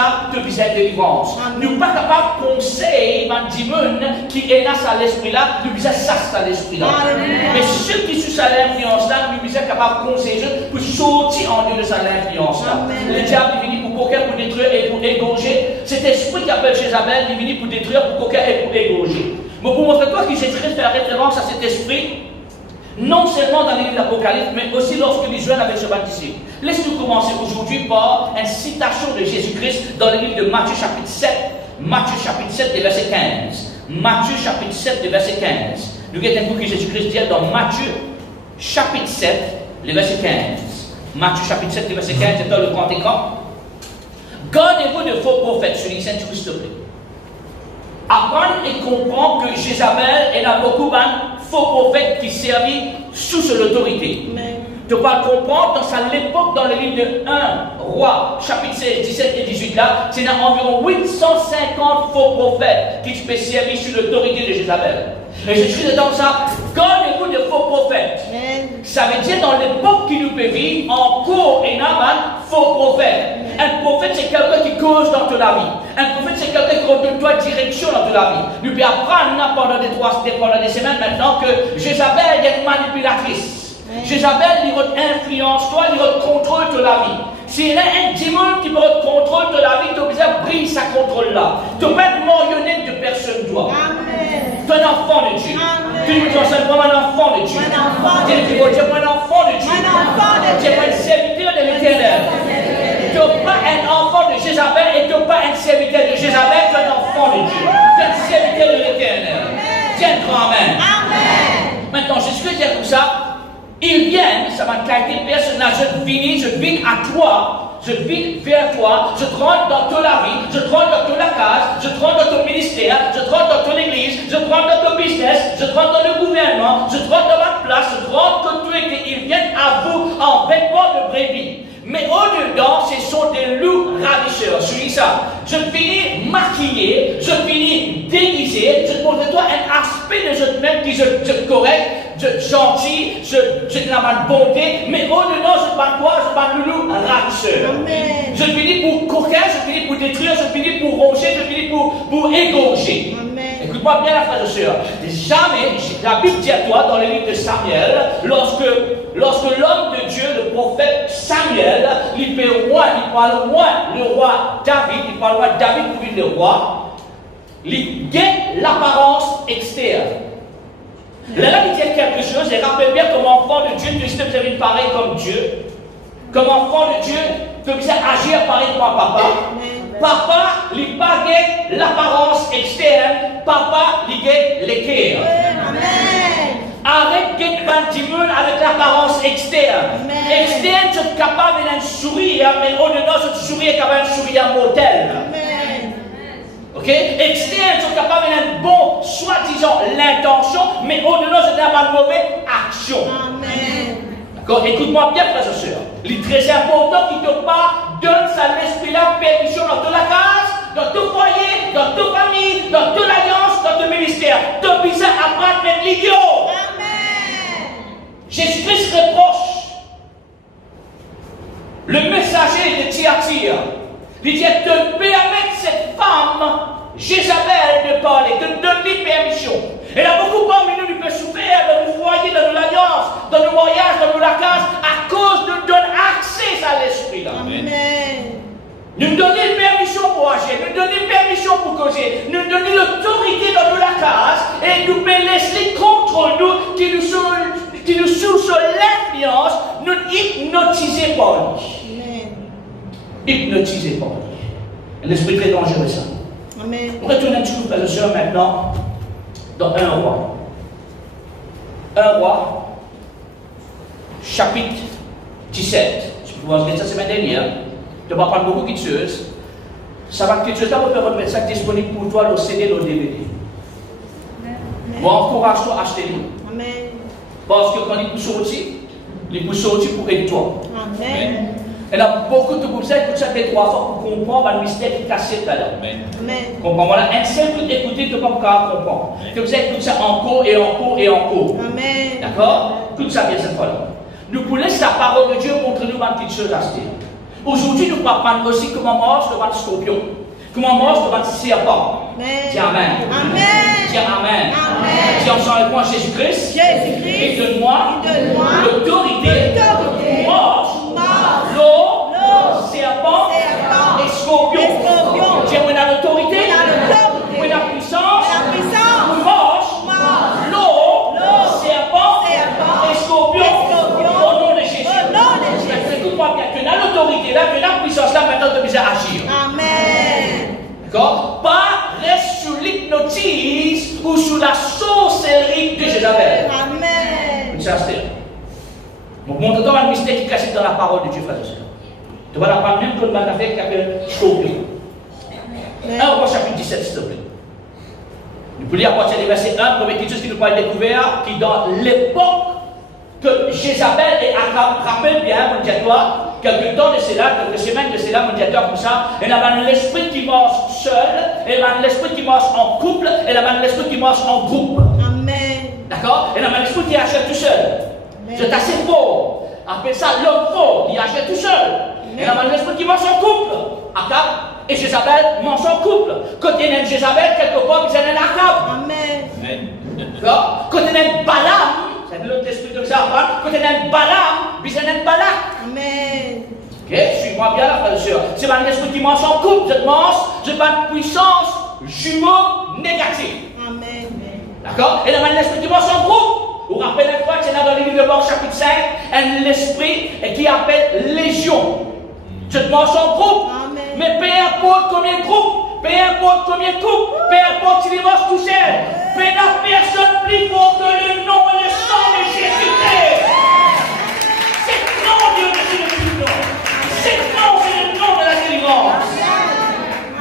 ça, de visiter délivrance. Nous pas capables de conseiller, qui est là à l'esprit là, nous visiter ça à l'esprit là. Mais ceux qui sont à l'influence là, nous sommes capables de conseiller pour sortir en dehors de cette influence là. Le diable est venu pour coquer, pour détruire et pour égorger. Cet esprit qui appelle Jézabel, il est venu pour détruire, pour coquer et pour égorger. Mais pour montrer toi que Jésus-Christ fait référence à cet esprit, non seulement dans les livres d'Apocalypse, mais aussi lorsque les jeunes avec ce baptisé. Laisse-nous commencer aujourd'hui par une citation de Jésus-Christ dans le livre de Matthieu chapitre 7. Matthieu chapitre 7, des versets 15. Matthieu chapitre 7, des versets 15. Nous regardons un coup que Jésus-Christ dit dans Matthieu chapitre 7, les versets 15. Matthieu chapitre 7, les versets 15, c'est dans le grand écran. Gardez-vous de faux prophètes, celui Saint Christ te plaît. Apprendre et comprendre que Jézabel et a beaucoup de faux prophètes qui servent sous son autorité. Tu vas comprendre dans l'époque, dans le livre de 1 Roi, chapitre 16, 17 et 18 là, c'est environ 850 faux prophètes qui se servent sous l'autorité de Jézabel. Et je suis dans ça, gardez-vous de faux prophètes. Ça veut dire dans l'époque qui nous peut vivre, encore et un faux prophète. Un prophète, c'est quelqu'un qui cause dans ta vie. Un prophète, c'est quelqu'un qui donne toi direction dans ta vie. Nous pouvons apprendre pendant des semaines maintenant que Jézabel est une manipulatrice. Jézabel, il influence toi, il contrôle ta vie. S'il y a un démon qui peut contrôler ta vie, tu as besoin de briser sa contrôle là. Tu n'es pas une marionnette de personne, toi. Tu es un enfant de Dieu. Tu es un enfant de Dieu. Tu es un enfant de Dieu. Tu es un serviteur de l'Éternel. Tu n'es pas un enfant de Jézabel et tu n'es pas un serviteur de Jézabel, tu es un enfant de Dieu. Tu es un serviteur de l'Éternel. Tiens, grand amen. Maintenant, Jésus-Christ dit comme ça. Ils viennent, ça va qualité personnelle, je viens à toi, je viens vers toi, je te rentre dans toute la vie, je te rentre dans toute la case, je te rentre dans ton ministère, je te rentre dans ton église, je te rentre dans ton business, je te rentre dans le gouvernement, je te rentre dans ma place, je te rentre dans l'autorité. Ils viennent à vous en vêtements de brebis. Mais au-dedans, ce sont des loups ravisseurs. Je dis ça. Je finis maquillé, je finis déguisé, je te montre toi un aspect de je même qui je correct, gentil, je de la bonté, mais au-dedans, je parle quoi? Je parle de loup ravisseur. Je finis pour coquin, je finis pour détruire, je finis pour ronger, je finis pour égorger. Écoute-moi bien la frère et sœur. Jamais, la Bible dit à toi dans le livre de Samuel, lorsque l'homme de Dieu, le prophète Samuel, il parle le roi David, il parle de David pour lui le roi, il gagne l'apparence externe. Là, il dit quelque chose, et rappelle bien comme enfant de Dieu, tu sais que vous avez pareil comme Dieu. Comme enfant de Dieu, tu peux agir pareil comme papa. Papa, il pas l'apparence externe, papa, il gagne l'équerre. Arrête d'être bâtiment avec l'apparence externe. Externe, tu es capable d'un sourire, mais au-dedans, ce sourire est capable d'un sourire mortel. Ok? Externe, tu es capable d'un bon, soi-disant, l'intention, mais au-dedans, c'est une mauvaise action. D'accord? Écoute-moi bien, frères et sœurs. Il est très important qu'il ne te pas donne sa l'esprit-là permission dans toute la case, dans tout foyer, dans toute famille, dans toute alliance, dans tout ministère. Ton bizarre apprendre même l'idiot. Jésus-Christ reproche le messager de Thyatire. Il dit de permettre cette femme, Jézabel, de parler, de donner permission. Et là, beaucoup parmi nous, nous peut souffrir dans nos foyers, dans nos alliances, dans nos mariages, dans nos cases, à cause de donner accès à l'esprit là. Nous donner permission pour agir, nous donner permission pour causer, nous donner l'autorité dans nos cases, et nous laisser contre nous qui nous sont sous l'influence, nous hypnotiser par lui. Hypnotiser par lui. L'esprit très dangereux, ça. Amen. On retourne un petit peu, frères et sœurs, maintenant, dans 1 Roi. 1 Roi, chapitre 17. Je peux vous dire ça la semaine dernière. Tu vas prendre beaucoup de choses. Ça va quelque chose là, on peut remettre ça disponible pour toi, le CD, le DVD. Moi, encourage-toi à acheter lui. Amen. Parce que quand il peut sortir pour aider toi. Amen. Et là, beaucoup de groupes, écoute ça des 3 fois pour comprendre le mystère qui est cassé tout à l'heure. Comprends, voilà, un seul coup d'écouter, tu ne peux pas comprendre. Que vous écoutez ça encore et encore et encore. D'accord? Tout ça bien cette fois-là. Nous pouvons laisser la parole de Dieu montrer nous une petite chose à se dire. Aujourd'hui, nous allons apprendre aussi comment marche devant le scorpion. Comment marche devant le serpent. Dis Amen. Amen. Dis Amen. Amen. Dis ensemble avec moi Jésus-Christ. Et donne-moi l'autorité pour marche, l'eau, serpent et scorpion. Dis moi dans l'autorité, moi dans la puissance, pour marche, l'eau, serpent et scorpion. Au nom de Jésus. Écoute-moi bien, que dans l'autorité, là, que dans la puissance, là, maintenant, tu dois agir. Amen. D'accord? Pas reste sur l'hypnotisme ou sous la sorcellerie de Jézabel. Amen. Ça, c'est. Donc, montre-toi un mystère qui est caché dans la parole de Dieu, frère et sœur. Tu vas l'apprendre même comme un affaire qui s'appelle scorpion. 1 Roi chapitre 17, s'il te plaît. Nous pouvons lire à partir du verset 1, première quelque chose qui nous parle découvert, qui dans l'époque que Jézabel et Akab, rappelle bien, mon diatoire, quelques temps de cela, quelques semaines de cela, mon diatoire comme ça, et là, l'esprit qui marche seul, et là, l'esprit qui marche en couple, et là, l'esprit qui marche en groupe. Amen. D'accord? Et là, l'esprit qui achète tout seul. C'est assez pauvre. Appelle ça l'homme pauvre, il achète tout seul. Et là, l'esprit qui marche en couple. Akab et Jézabel marchent en couple. Quand il y a une Jézabel, quelque part, il y a un Akab. Amen. D'accord? Quand il y a un Balaam, c'est l'autre esprit de Jézabel, quand il y a un Balaam, il y a un Balak. Amen. Ok? Suis-moi bien là, frère et sœur. C'est pas un esprit qui marche en couple, je marche, c'est pas une puissance jumeau négative. Amen. D'accord? Et là, un esprit qui marche en groupe. Vous vous rappelez une fois que c'est dans le livre de Marc chapitre 5, un esprit qui appelle Légion. Je te marche en groupe. Amen. Mais peu importe combien de groupes, peu importe combien de couples, peu importe si les marches tout seul, peu importe personne plus fort que le nom et le sang de Jésus-Christ. C'est le nom de Dieu qui est le plus grand. C'est le nom, c'est le nom de la délivrance.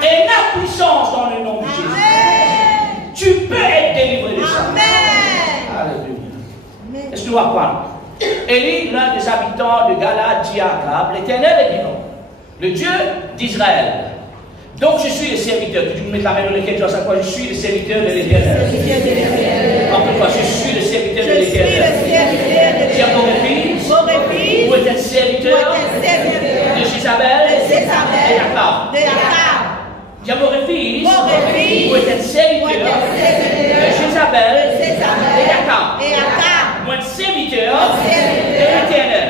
Et la puissance dans le nom de Jésus. Tu peux être délivré de ça. Alléluia. Est-ce que nous va prendre? Élie, l'un des habitants de Galade, dit à Akab, l'Éternel est vivant, le Dieu d'Israël. Donc je suis le serviteur. Tu me mets la main dans lequel tu as quoi? Je suis le serviteur de l'Éternel. Encore une fois, je suis le serviteur de l'Éternel. Tiens mon fils, vous êtes un serviteur de Jézabel et Akab. Tiens mon fils, vous êtes un serviteur de Jézabel et Akab. Moi, un serviteur de l'Éternel.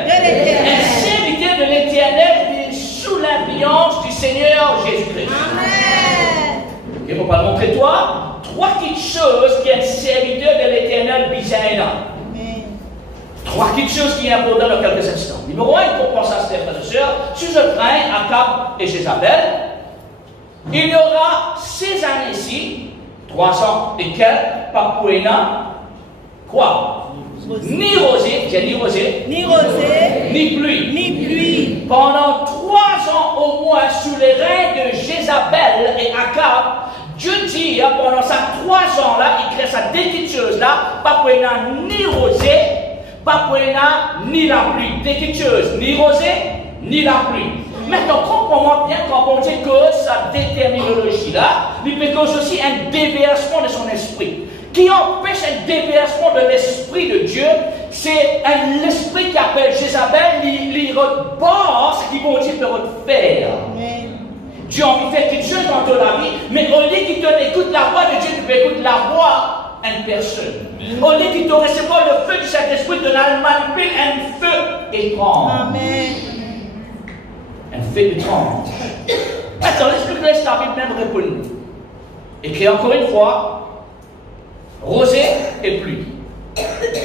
Un serviteur de l'Éternel sous l'influence du Seigneur Jésus-Christ. Amen. Et on va montrer toi trois petites choses qui est un serviteur de l'Éternel bizarre. Trois petites choses qui sont importantes dans quelques instants. Numéro 1, il faut penser à frères et sœurs, si je prends Akab et Jézabel, il y aura ces années-ci, 300 et quelques, par Pouéna, quoi? Ni rosée, ni pluie. Pendant 3 ans au moins, sous les règnes de Jézabel et Akab, Dieu dit, pendant ces 3 ans-là, il crée ça des petites choses-là, pas pour ni rosée, pas pour ni la pluie. Des petites choses, ni rosée, ni la pluie. Maintenant, comprends-moi bien quand on dit que sa déterminologie-là, il peut causer aussi un déversement de son esprit. Qui empêche un déversement de l'esprit de Dieu, c'est un esprit qui appelle Jézabel, il rebord ce qui vont dire peut refaire. Dieu a envie de faire quelque chose dans ton vie, mais au lieu qu'il écoute la voix de Dieu, tu peux écouter la voix d'une personne. Au lieu qu'il te recevoir le feu du Saint-Esprit, de la manipule un feu étrange. Amen. Un feu étrange. Attends, l'esprit de laisse la Bible même répondre. Écrit encore une fois. Rosée et pluie.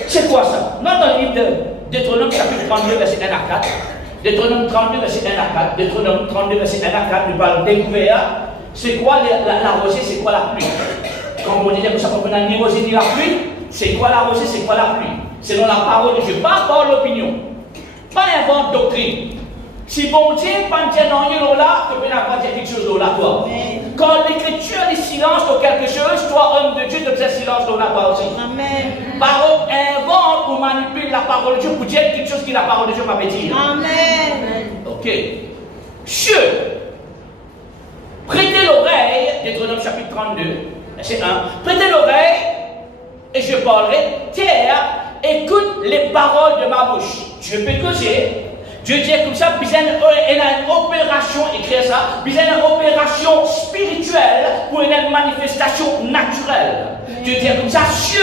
C'est quoi ça? Non, dans le livre de Deutéronome chapitre 32, verset 1 à 4. Deutéronome 32, verset 1 à 4. Deutéronome 32, verset 1 à 4. Nous parlons découvert. C'est quoi la rosée, c'est quoi la pluie? Quand on dit que ça ne peut pas ni rosée ni la pluie, c'est quoi la rosée, c'est quoi la pluie? Selon la parole de Dieu, pas par l'opinion. Pas invente doctrine. Si bon Dieu, pas dire non, il y là, tu peux avoir quelque chose là, toi. Quand l'écriture dit silence pour quelque chose, toi, homme de Dieu, tu fais silence là, toi aussi. Amen. Parole invente ou manipule la parole de Dieu pour dire quelque chose que la parole de Dieu va dire. Amen. Ok. Dieu, prêtez l'oreille, Deutéronome chapitre 32, verset 1. Prêtez l'oreille et je parlerai. Terre, écoute les paroles de ma bouche. Dieu peut causer. Dieu dit comme ça, il a une opération, écrit ça, il a une opération spirituelle pour une manifestation naturelle. Dieu dit comme ça, cieux,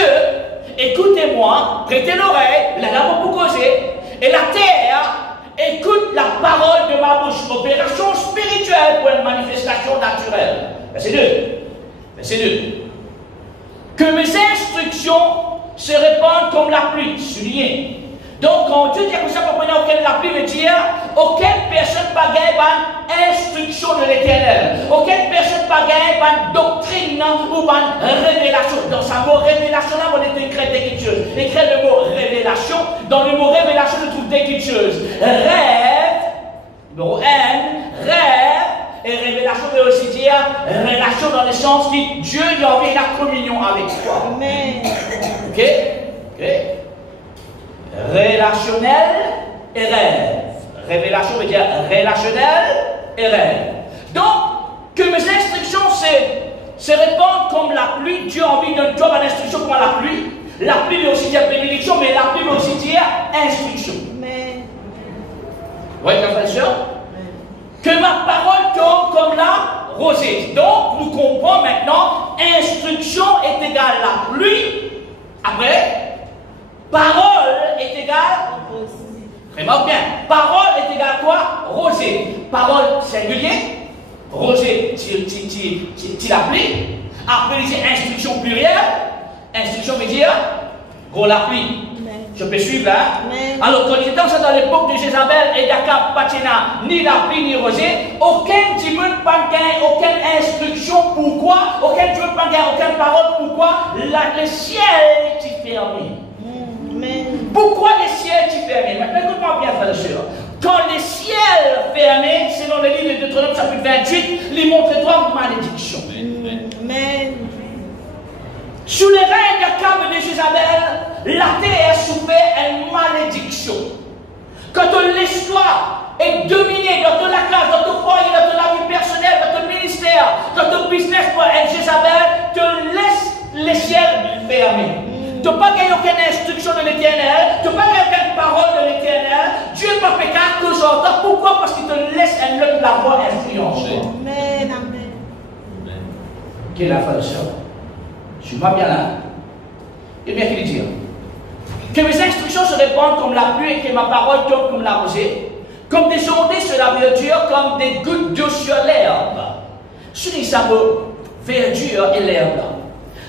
écoutez-moi, prêtez l'oreille, la lame pour causer, et la terre, écoute la parole de ma bouche. Opération spirituelle pour une manifestation naturelle. Verset 2. Verset 2. Que mes instructions se répandent comme la pluie. Souligné. Donc, quand Dieu dit comme ça, comprenez auquel la pluie veut dire, aucune personne ne gagne instruction de l'éternel. Aucune personne ne gagne doctrine ou révélation. Dans sa mot révélation, là, on est écrit quelque chose. Écrit le mot révélation. Dans le mot révélation, on trouve quelque chose. Rêve, numéro 1, rêve. Et révélation veut aussi dire relation dans le sens que Dieu lui a envoyé la communion avec toi. Amen. Ok? Ok? Relationnel et rêve. Révélation veut dire relationnel et rêve. Donc, que mes instructions se répandent comme la pluie. Dieu a envie d'un job à l'instruction comme la pluie. La pluie veut aussi dire bénédiction, mais la pluie veut aussi dire instruction. Amen. Vous voyez, frères et sœurs? Que ma parole tombe comme la rosée. Donc, nous comprenons maintenant, instruction est égale la pluie. Après, parole est égale. Remarque bien, parole est égale quoi? Rosée. Parole singulier. Rosée, tu la pluie. Après, c'est instruction plurielle. Instruction veut dire gros la pluie. Je peux suivre là. Alors, quand il était dans l'époque de Jézabel et d'Akab, Patina, ni la pluie ni rosée, aucun dimanche pas gagné, aucune instruction. Pourquoi? Aucun dimanche pas gagné, aucune parole. Pourquoi? Le ciel est fermé. Pourquoi le ciel est fermé? Maintenant, écoute-moi bien, frère et sœur. Quand le ciel est fermé, selon le livre de Deutéronome, chapitre 28, il montre-toi malédiction. Amen. Sous le règne d'Akab et de Jézabel, la terre souffert une malédiction. Quand l'histoire est dominée dans la classe, dans ton foyer, dans ta vie personnelle, dans ton ministère, dans ton business pour Jézabel, te laisse le ciel fermé. Tu n'as pas gagné aucune instruction de l'éternel, tu n'as pas gagné aucune parole de l'éternel. Dieu n'est pas péché à cause de toi. Pourquoi? Parce qu'il te laisse un autre la voix influencer. Amen. Amen. Quelle est la frère de sœur? Suis-moi bien là. Et bien qu'il dit que mes instructions se répandent comme la pluie et que ma parole tombe comme la rosée, comme des ondées sur la verdure, comme des gouttes d'eau sur l'herbe. Sur les sabots, verdure et l'herbe.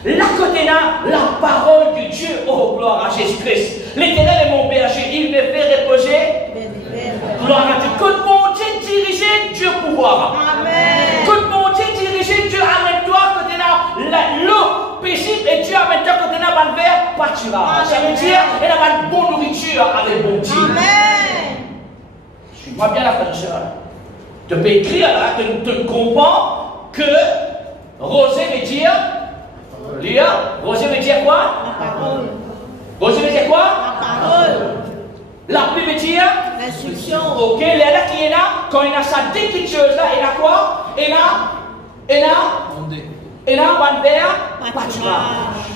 Là côté là, la parole de Dieu, oh gloire à Jésus-Christ. L'Éternel est mon berger, il me fait reposer. Gloire à Dieu. Quand mon Dieu diriger, Dieu pouvoir. Amen. Quand mon Dieu diriger, Dieu amène-toi côté là, l'eau paisible et Dieu amène-toi côté là, dans le verre pâturage. Ça veut dire, il y a une bonne nourriture avec bon Dieu. Amen. Suis-moi bien la frère et sœur. Tu peux écrire là, tu comprends que rosé veut dire. Lire, rosé veut dire quoi? La parole. Rosé veut dire quoi? La parole. La pluie veut dire? L'instruction. Ok, là qui est là, quand il a sa quelque chose là, il a quoi? Il a un verre pâturage.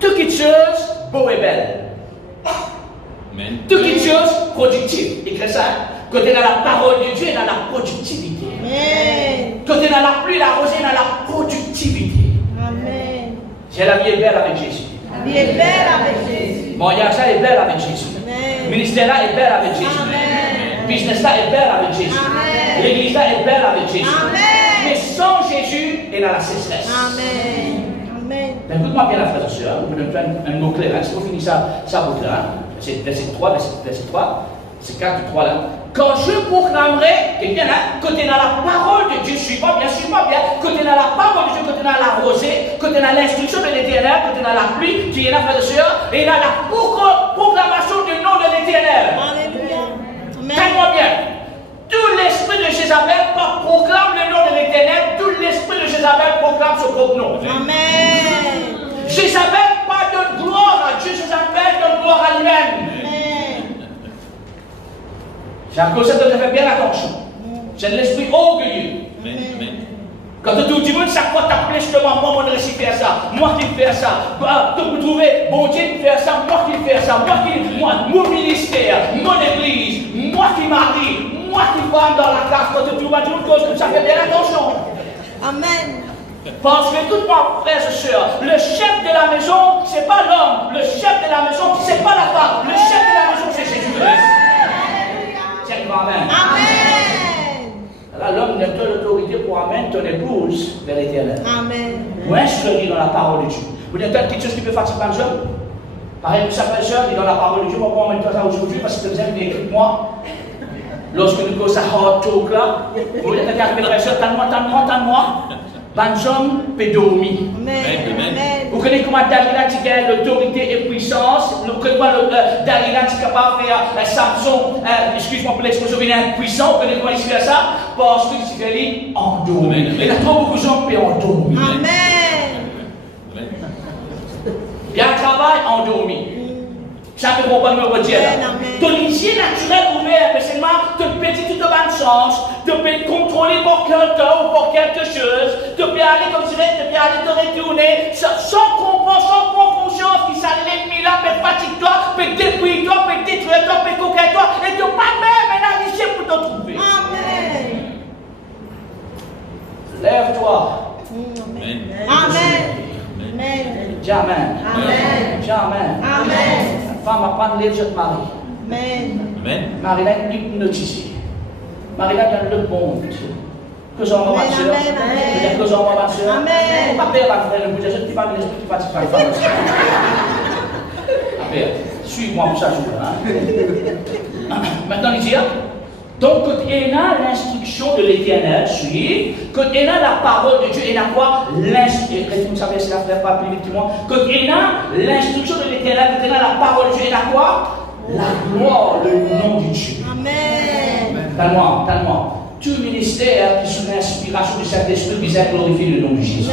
Toute quelque chose beau et belle. Toute quelque chose productive. Écris ça. Quand il a la parole de Dieu, il a la productivité. Amen. Quand il a la pluie, la rosée, il a la productivité. Amen. J'ai la vie est belle avec Jésus. La vie est belle avec Jésus. Mon mariage est belle avec Jésus. Amen. Ministère là est belle avec Jésus. Amen. Business là est belle avec Jésus. Amen. L'église là est belle avec Jésus. Amen. Mais sans Jésus, il a la sécheresse. Amen. Amen. Écoute-moi bien la frère et sœur. Vous me donnez un mot-clé là. Si vous finissez ça boucle là. C'est verset 3, verset 3. C'est 4, 3 là. Quand je proclamerai, et bien là, côté dans la parole de Dieu, suis-moi bien, côté dans la parole de Dieu, côté dans la rosée, côté dans l'instruction de l'éternel, côté dans la pluie, qui est là, frère et sœur, et dans la proclamation du nom de l'éternel. Alléluia. Amen. Tiens-moi bien. Tout l'esprit de Jézabel proclame le nom de l'éternel, tout l'esprit de Jézabel proclame son propre nom. Amen. Jézabel pas donne gloire à Dieu, Jézabel donne gloire à lui-même. C'est à cause de ça que je fais bien attention. C'est l'esprit orgueilleux. Quand tu dis, chaque fois tu appelles justement, moi, je réussis faire ça, moi qui fais ça, tu peux trouver, bon Dieu qui fait ça, moi qui fais ça, moi, mon ministère, mon église, moi qui marie, moi qui femme dans la case, quand tu vas dire une cause, ça fait bien attention. Amen. Parce que tout mon frère et soeur, le chef de la maison, ce n'est pas l'homme, le chef de la maison, ce n'est pas la femme, le chef de la maison, c'est Jésus-Christ. Tiens, amen. Amen. Alors l'homme n'a pas l'autorité pour amener ton épouse vers l'éternel. Amen. Vous inscrivez dans la parole de Dieu. Vous dites quelque chose qui peut faire ça par exemple. Par exemple, sa frère dit dans la parole de Dieu, on va mettre ça aujourd'hui parce que vous avez écrit moi. Lorsque nous faisons ça hard talk là, vous dites à la frère, tanne-moi. Banjom peut dormir. Amen. Vous connaissez comment Dalila qui gagne l'autorité et puissance. Vous connaissez comment Dalila qui est capable de faire Samson, excuse-moi pour l'expression, il est puissant. Vous connaissez comment il fait ça? Parce qu'il s'est fait endormi. Et il y a trop beaucoup de gens qui peuvent endormir. Amen. Bien travail, endormi. Ça ne peut pas me redire. Ton hygiène naturelle ouverte, mais seulement te petit toute bonne chance, te peut contrôler pour quelqu'un ou pour quelque chose, te peut aller comme tu veux, te peut aller te retourner, sans comprendre, sans prendre conscience que ça l'ennemi là peut fatiguer toi, peut dépouiller toi, peut détruire toi, peut coquer toi, et tu pas même un amitié pour te trouver. Amen. Lève-toi. Amen. Amen. Jamais. Amen. Jamais. Amen. Femme apprend les autres maris. Amen. Marie là hypnotisée. Marie là dans le monde. Que j'en vois ma soeur. Que j'en vois ma soeur. Amen. Pas peur à frère, vous dites qui parle de l'esprit qui fatigue pas. Suis-moi pour ça jour. Maintenant, il dit, donc, quand il y a l'instruction de l'Éternel, quand il y a la parole de Dieu, il y a quoi? L'instruction. Vous savez, c'est la frère, pas plus vite que moi. Quand il y a l'instruction de l'Éternel, quand il y a la parole de Dieu, il y a quoi? La gloire, le nom de Dieu. Amen. Tellement. Tout ministère qui sous l'inspiration du Saint-Esprit vise à glorifier le nom de Jésus.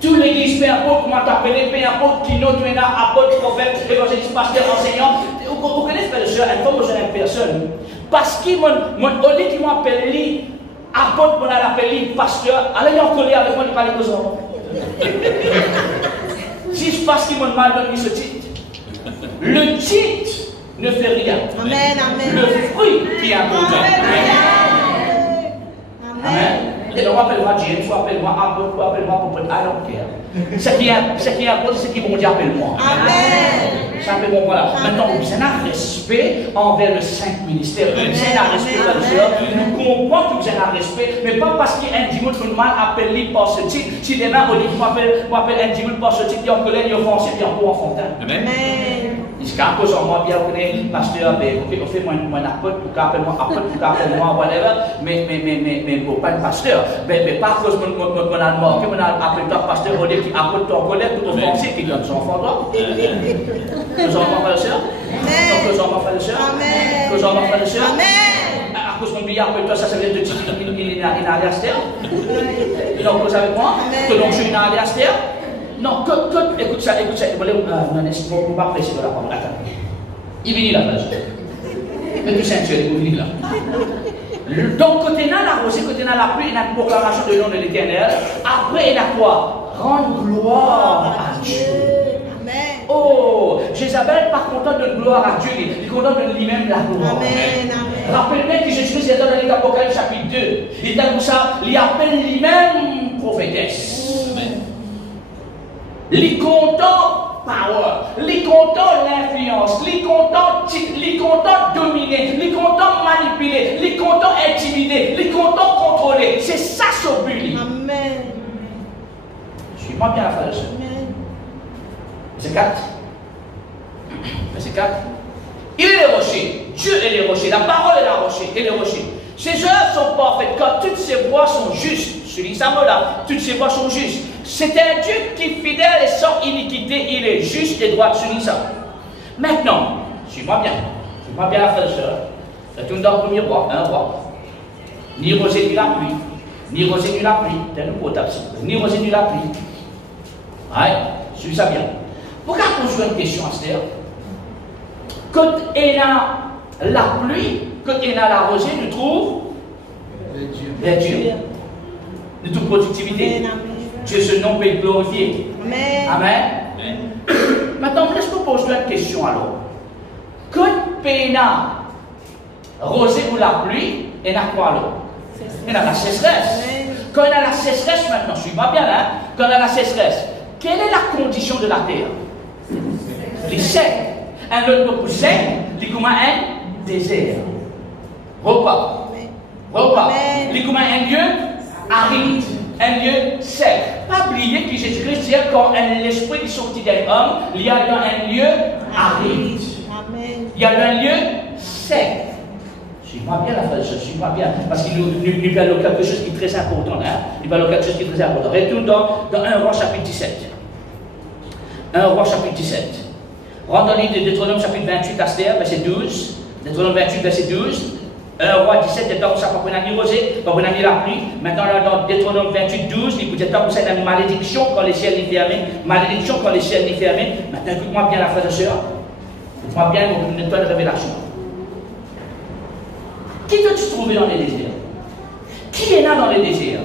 Toute l'église, peu importe comment t'appeler, peu importe qui nous tu es là, apôtre, prophète, évangéliste, pasteur, enseignant. Vous connaissez, frère et soeur, il faut que je n'aime personne. Parce que au lieu qu'ils m'appellent lui, apôtre, on l'appelle pasteur, allez y en coller avec moi, il parle aux hommes. Juste parce qu'ils m'ont mal donné ce titre. Le titre ne fait rien. Amen. Le fruit qui a besoin. Amen. Et donc, appelle-moi James, ou appelle-moi apôtre, ou appelle-moi prophète, I don't care. Ce qui est apôtre, c'est qui vont dire appelle-moi. Amen. Ça fait bon, voilà. Maintenant, vous avez un respect envers le Saint-Ministère. Vous avez un respect envers le Seigneur. Nous comprenons que vous avez un respect, mais pas parce qu'un dimanche, vous mal appelé par ce titre. Si demain, on dit que vous appelez un dimanche par ce titre, il y a un collègue, il y a un offensé, il y a un peu enfantin. Amen. Il se cache en moi, bien, vous connaissez, pasteur, on fait moins apôtre, ou appelle-moi apôtre, ou appelle-moi whatever, mais pour pas un pasteur. Mais pas à cause de mon allemand, que mon appelle-toi pasteur, on dit qu'il apôtre ton collègue, tout offensé, qui donne son enfant, toi. Que j'en m'en frère et sœur. Que j'en m'en frère et sœur. Que j'en m'en frère et sœur. À cause de mon billet, après toi, ça veut dire de dire qu'il est allé à terre. Donc, vous savez quoi? Que donc je suis allé à terre. Non, écoute ça. Non, laisse-moi pas presser de la parole. Attends. Il vient là, mais tout sensuel, il vient là. Donc, côté là, la rosée, côté là, la pluie, il y a une proclamation de nom de l'Éternel. Après, il y a quoi? Rendre gloire à Dieu. Oh, Jézabel pas content de gloire à Dieu, il est content de lui-même la gloire. Amen. Rappelez-moi que Jésus est dans l'Apocalypse chapitre 2. Il dit comme ça, il appelle lui-même prophétesse. Il est content power, il est content l'influence, il est content dominer, il est content manipuler, il est content intimider, il est content contrôler. C'est ça son but. Amen. Suis-moi bien, frère. Verset 4. Verset 4. Il est le rocher. Dieu est le rocher. La parole est la rocher. Et le rocher. Ses œuvres sont parfaites quand toutes ses voies sont justes. Je lis ça là. Toutes ses voies sont justes. C'est un Dieu qui est fidèle et sans iniquité. Il est juste et droit. Je lis ça. Maintenant, suis-moi bien. Suis-moi bien, frère et soeur. Retourne dans le premier roi. Un roi. Ni rosée ni la pluie. Ni rosée ni la pluie. C'est un nouveau taxi. Ni rosée ni la pluie. Ouais. Suis ça bien. Pourquoi poser une question à Esther? Quand il y a la pluie, quand il y a la rosée, tu trouves les dieux. de toute productivité. Dieu ce nom peut être glorifié. Amen. Amen. Maintenant, laisse-moi poser une question alors. Quand péna rosée ou la pluie, il y a quoi alors? Il y a la sécheresse. Quand il y a la sécheresse maintenant, je ne suis pas bien là, quand il y a la sécheresse, quelle est la condition de la terre? Les secs. Un autre mot sec, il y a un désert. Repas. Repas. Il y a un lieu aride, un lieu sec. Pas oublier que Jésus-Christ dit quand l'esprit est sorti d'un homme, il y a un lieu aride. Il y a un lieu sec. Je ne suis pas bien la frère, je ne suis pas bien. Parce qu'il nous parle de quelque chose qui est très important. Hein? Il parle de quelque chose qui est très important. Retourne dans 1 Roi chapitre 17. 1 Roi chapitre 17. Rentre dans le livre de Deutéronome chapitre 28, verset 12. Deutéronome 28, verset 12. 1 Roi 17, c'est temps où ça va prendre la rosée, va prendre la pluie. Maintenant, dans Deutéronome 28, 12, il dit temps où ça a une malédiction quand les ciels sont fermés. Malédiction quand les ciels sont fermés. Maintenant, écoute-moi bien la frère et sœur. Écoute-moi bien pour une bonne révélation. Qui veux-tu trouver dans les déserts? Qui est là dans les déserts?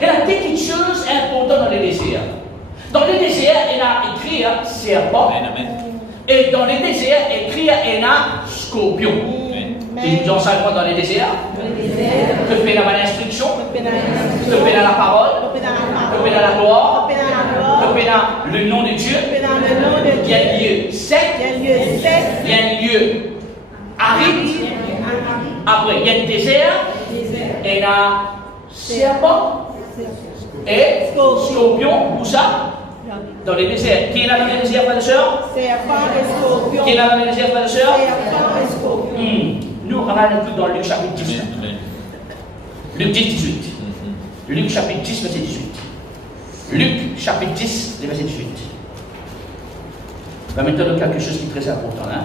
Il y a des petites choses importantes dans les déserts. Dans les déserts, il y a écrit serpent. Et dans les déserts, il y a écrit scorpion. Et nous en savons dans les déserts. Que fait la instruction? Que fait la parole? Que fait la gloire? Que fait le nom de Dieu? Il y a un lieu sec. Il y a un lieu aride. Après, il y a un désert, et il y a serpent et scorpion. Où ça? Dans les déserts. Qui est là dans les déserts, frères et sœurs? Serpent et scorpion. Qui est là dans les déserts, frères et sœurs? Serpent et scorpion. Nous, on va aller dans Luc chapitre 10. Luc 10, 18. Luc chapitre 10, verset 18. Luc chapitre 10, verset 18. On va maintenant quelque chose qui est très important. Hein?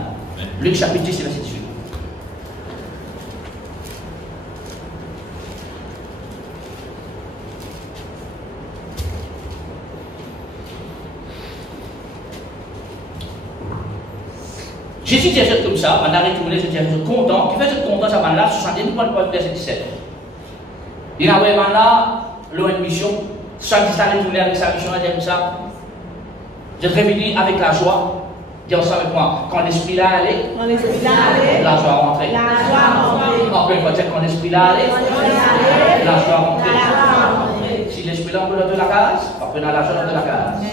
Luc chapitre 10, verset 18. Jésus dit comme ça, on a retourné, je dis content. Qui fait être content, ça va là, 71, verset 17. Il a vraiment là, l'eau une mission. 70 ans retourné avec sa mission, il dit comme ça. Je réveillé avec la joie. Dis ça avec moi. Quand l'esprit là allait, la joie rentrée. Encore une fois, dire quand l'esprit là allait, la joie rentrée. Si l'esprit là, on peut dans la case, on peut dans la joie dans la case.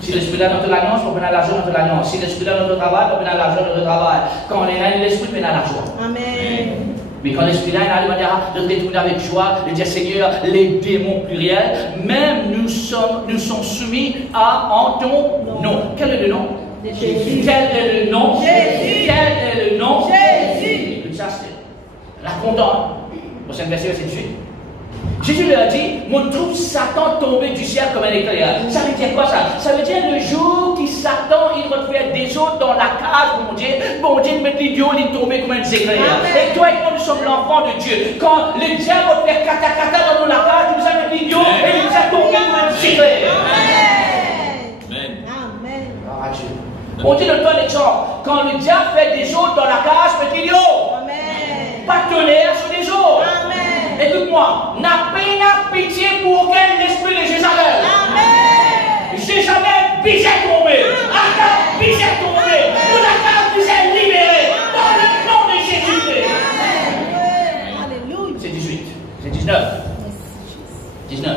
Si l'esprit là dans l'alliance, on peut dans la joie dans l'alliance. Si l'esprit là dans le travail, on peut dans la joie dans le travail. Quand on est là, l'esprit peut dans la joie. Amen. Mais quand l'esprit là, il va de retourner avec joie, de dire Seigneur, les démons pluriels, même nous sommes soumis en ton nom. Quel est le nom? Jésus. Quel est le nom? Jésus. Quel est le nom? Jésus. Écoute ça, c'est la content. Prochain verset, verset 18. Jésus leur a dit, mon troupe Satan tombé du ciel comme un éclair. Ça veut dire quoi ça? Ça veut dire le jour qui Satan, il retrouvait des autres dans la cage, mon Dieu met l'idiot, il est tombé comme un éclair. Et toi et moi, nous sommes l'enfant de Dieu. Quand le diable fait kata dans la cage, nous avons l'idiot et il nous a tombé comme un éclair. Amen. Ah, Dieu. On dit le temps des gens, quand le diable fait des autres dans la cage, petit idiot. Amen. Partenaire sur les autres. Amen. Écoute-moi, n'a pas pitié pour aucun esprit de Jézabel. Amen. Jézabel, bisé tombé. Akab, bisé tombé. Pour Akab, bisé libéré. Dans le nom de Jésus-Christ. Amen. Alléluia. C'est 18. C'est 19. 19.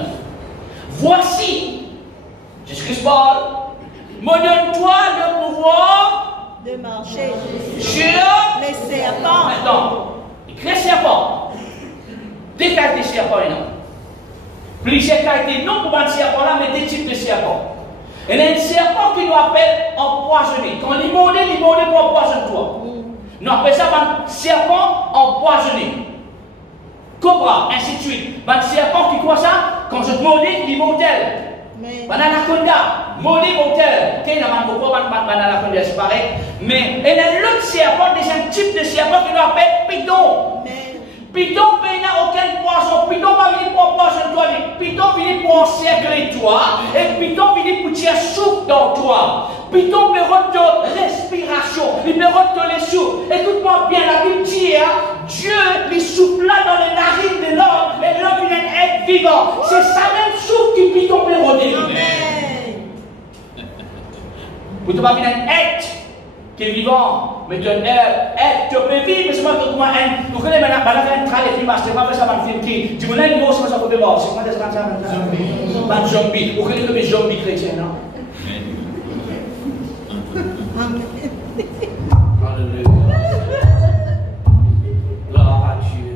Voici, Jésus-Christ parle, me donne-toi le pouvoir De marcher sur les serpents. Maintenant, les serpents. Des cartes de serpents, non. Plusieurs cartes, non pour un serpent là, mais des types de serpents. Il y a un serpent qui nous appelle empoisonné. Quand il mord pour empoisonner toi. Nous appelons ça un serpent empoisonné. Cobra, ainsi de suite. Un serpent qui croit ça, quand je te mordis, il est mortel. Anaconda, maudit mortel. Quel est l'anaconda, c'est pareil. Mais il y a l'autre serpent, un type de serpent qui nous appelle python. Python n'a aucun poison. Python va venir pour empoisonner toi. Python vient pour encercler toi. Et Python vient pour tirer souffle dans toi. Python peut rendre respiration. Il peut rendre les souffles. Écoute-moi bien, la Bible dit, Dieu lui souffla dans les narines de l'homme. Et l'homme vient être vivant. C'est ça même souffle qui peut tomber au début. Vous ne pouvez pas venir un être qui est vivant, mais un être qui peut vivre, mais c'est pas comme un. Vous connaissez maintenant, un travail de film, c'est pas ça, un film qui. Du coup, un mot, c'est ça, vous pouvez voir. C'est quoi des zombie? Pas de zombie. Vous connaissez les zombies chrétiens, non? Alléluia. Gloire à Dieu.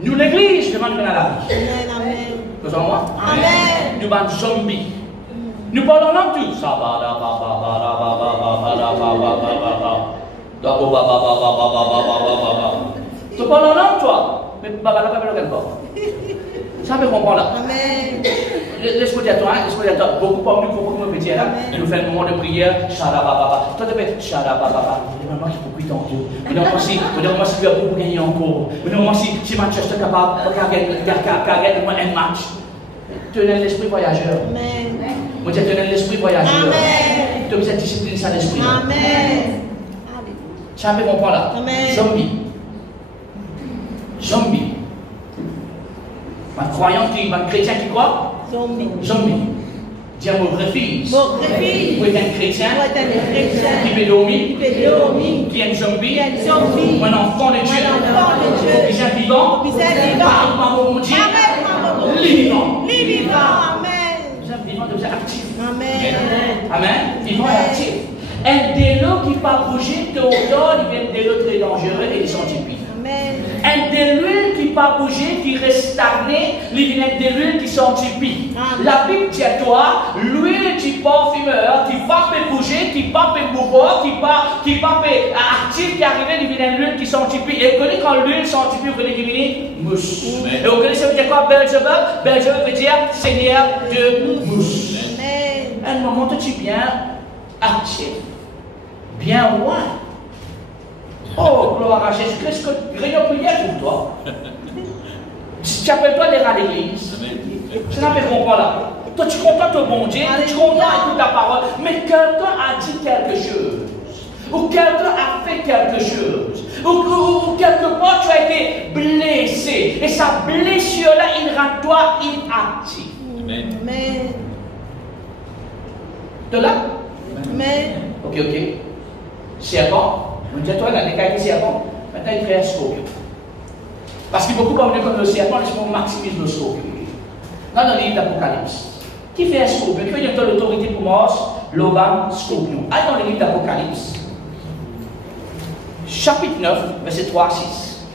Nous, l'église, demande qu'on a la vie. Amen. Vous savez moi? Amen. Nous, sommes zombies. Nous parlons dans tout. Ça va, tu parles en langue, toi. Mais Baba n'a pas fait le corps. Ça me comprend là. Amen. Laisse-moi dire toi, beaucoup parmi nous, beaucoup de petits là, nous faisons un moment de prière, Shadababa. Toi, tu fais Shadababa. Vraiment, il faut prier ton Dieu. Mais non, moi, si tu as beaucoup gagné encore. Mais non, moi, si Manchester est capable de gagner un match. Tenez l'esprit voyageur. Amen. Moi, tu tenais l'esprit voyageur. Amen. Tu as cette discipline, ça l'esprit. Amen. Ça me comprend là. Amen. Zombie. Un croyant un chrétien qui croit? Zombie. Dis un mot refuse. Refuse. Vous êtes un chrétien qui peut dormir, qui est un zombie, un enfant de Dieu, qui est un vivant, par mon Dieu, vivant. Amen. Vous êtes vivant, vous êtes actif. Amen. Vivant et actif. Un délo qui ne pas bouger, tôt ou tard, il vient un délo très dangereux et il s'en typie. Un de l'huile qui ne pas bouger, qui reste stagné, il vient de l'huile qui s'en typie. La Bible dit à toi, l'huile qui parfumeur, qui ne va pas bouger, qui ne va pas mouvoir, qui ne va pas actif, qui arrive, il vient de l'huile qui s'en typie. Et vous connaissez quand l'huile s'en typie, vous connaissez qui vient? Mousse. Et vous connaissez ça veut dire quoi? Beelzebub? Beelzebub veut dire Seigneur de mousse. À un moment, tu es bien actif, bien loin. Oh, gloire à Jésus-Christ, que rien prière pour toi. Si tu appelles toi d'aller à l'église, je n'avais pas là. Toi, tu es content de mon Dieu, tu es content d'écouter ta parole, mais quelqu'un a dit quelque chose, ou quelqu'un a fait quelque chose, ou quelque part tu as été blessé, et sa blessure-là, il rend toi inactif. Amen. De là? Amen. Ok. Serpent. On dit à toi, il a des serpent. Maintenant, il crée un scorpion. Parce qu'il faut beaucoup parler comme le serpent, il maximise le scorpion. Dans le livre d'Apocalypse, qui fait un scorpion? Qui fait l'autorité pour mort? L'Oban scorpion. Allez dans le livre d'Apocalypse, chapitre 9, verset 3 à 6.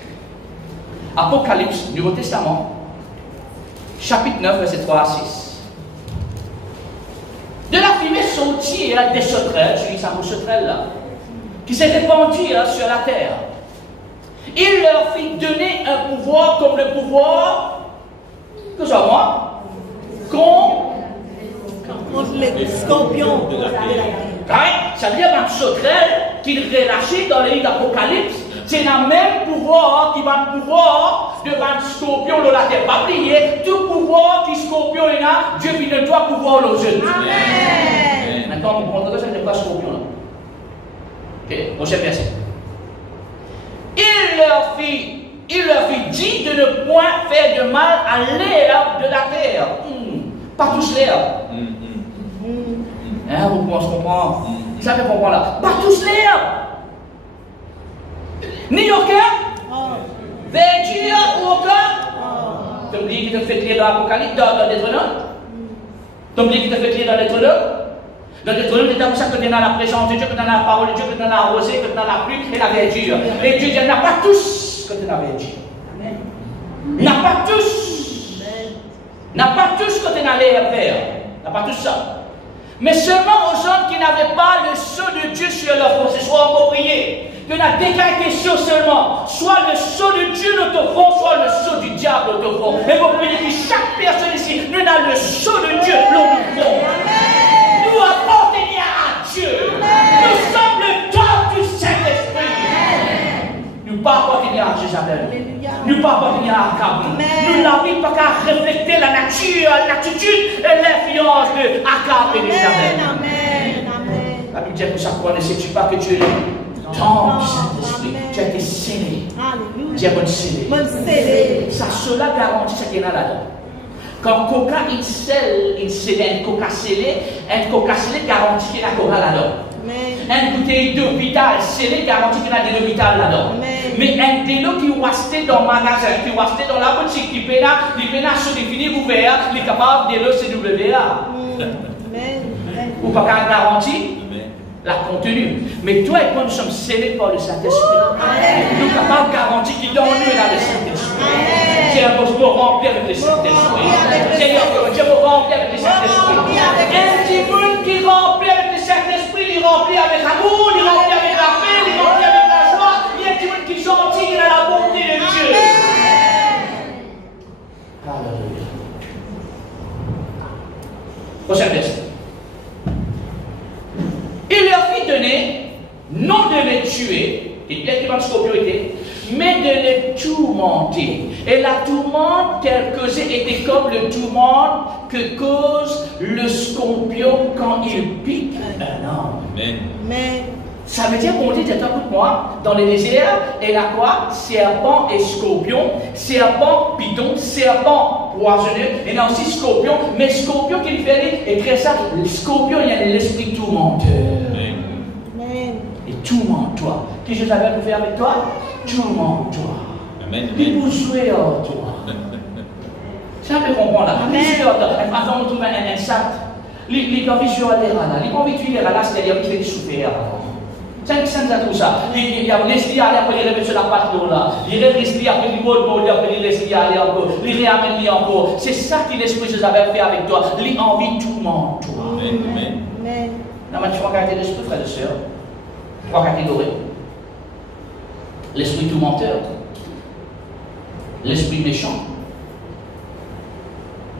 Apocalypse, Nouveau Testament, chapitre 9, verset 3 à 6. De la fumée sortit des sauterelles, je dis ça pour sauterelles là, qui s'est répandu sur la terre. Il leur fit donner un pouvoir comme le pouvoir, que ça moi, contre les scorpions. Ça veut dire qu'un sauterelle qu'il relâchait dans le livre d'Apocalypse, c'est le même pouvoir qui va pouvoir devant le scorpion de la terre. Pas oublier, tout pouvoir qui scorpion est là, Dieu vit de toi pouvoir le jeune. Amen. Maintenant, on comprend que ça n'est pas scorpion là. Ok, prochain verset. Il leur fit dire de ne point faire de mal à l'herbe de la terre. Pas tous l'herbe. Vous pouvez comprendre. Ça fait comprendre là. Pas tous l'herbe. Ni aucun. Verdure ou aucun. Tu me dis qu'il te fait lire dans l'Apocalypse, dans Deutéronome. Tu me dis qu'il te fait lire dans Deutéronome. Dans Deutéronome, c'est comme ça que tu es dans la présence de Dieu, que tu es dans la parole de Dieu, que tu es dans la rosée, que tu es dans la pluie et la verdure. Et Dieu dit, il n'y a pas tous que tu es dans la verdure. Il n'y a pas tous. Il n'y a pas tous que tu es dans l'herbe verte. Il n'y a pas tous ça. Mais seulement aux hommes qui n'avaient pas le sceau de Dieu sur leur front, c'est soit on va prier. Que n'a déclaré sceaux seulement. Soit le sceau de Dieu de ton front, soit le sceau du diable de ton front. Et vous priez que chaque personne ici, nous avons le sceau de Dieu dans le front. Nous appartenons à Dieu. Nous sommes le temple du Saint-Esprit. Nous ne pas appartenir à Jézabel. Nous ne pas appartenir à Akab. Nous n'avons pas qu'à refléter la nature, l'attitude et l'influence de Akab et de Jézabel. La Bible dit pour ça, ne sais-tu pas que tu es le temple du Saint-Esprit. Tu as été scellé. Dieu bon scellé. Ça cela garantit ce qu'il y a là-dedans. Quand coca il scelle un coca scellé garantit qu'il y a coca là-dedans. Un bouteille d'hôpital scellé garantit qu'il y a de l'hôpital là-dedans. Mais un délo qui est resté dans le magasin, qui est resté dans la boutique, qui peut se définir ouvert, il est capable de CWA. Ou pas qu'un garantie la contenu. Mais toi et moi, nous sommes scellés par le Saint-Esprit. Nous sommes capables de garantir qu'il donne nous dans le Saint-Esprit. Dieu me remplir avec le Saint-Esprit. Dieu me remplir avec le Saint-Esprit. Un petit monde qui remplit avec le Saint-Esprit, il remplit avec l'amour, il remplit avec la paix, il remplit avec la joie. Il y a un petit monde qui est gentil, il a la bonté de Dieu. Alléluia. Prochain verset. Il leur fit donner, non de les tuer, et bien qu'il était, mais de les tourmenter. Et la tourmente telle que était comme le tourment que cause le scorpion quand il pique un homme. Mais ça veut dire qu'on dit, écoute moi, dans le désert, il a quoi? Serpent et scorpion, serpent, python, serpent poisonneux, et là aussi scorpion, mais scorpion qu'il fait, écrit ça, le scorpion, il y a l'esprit tourmenteur. Et tourmente-toi. Qu'est-ce que j'avais à faire avec toi? Tourmente-toi. Il vous jouer en toi. Ça me comprend là. Avant, on trouve un sac. Il a envie de jouer à l'air là. Il a envie de tuer là, c'est-à-dire qu'il fait souffrir. C'est tout ça. Il y a l'esprit à l'air, il remet sur la patte là. Il l'esprit après il mot, après l'esprit à l'air encore. Il réamène encore. C'est ça que l'esprit je savais faire avec toi. Il a envie de tourmente-toi. Amen. Non, mais tu vois regarder l'esprit, frères et sœurs. Trois catégories. L'esprit tourmenteur, l'esprit méchant,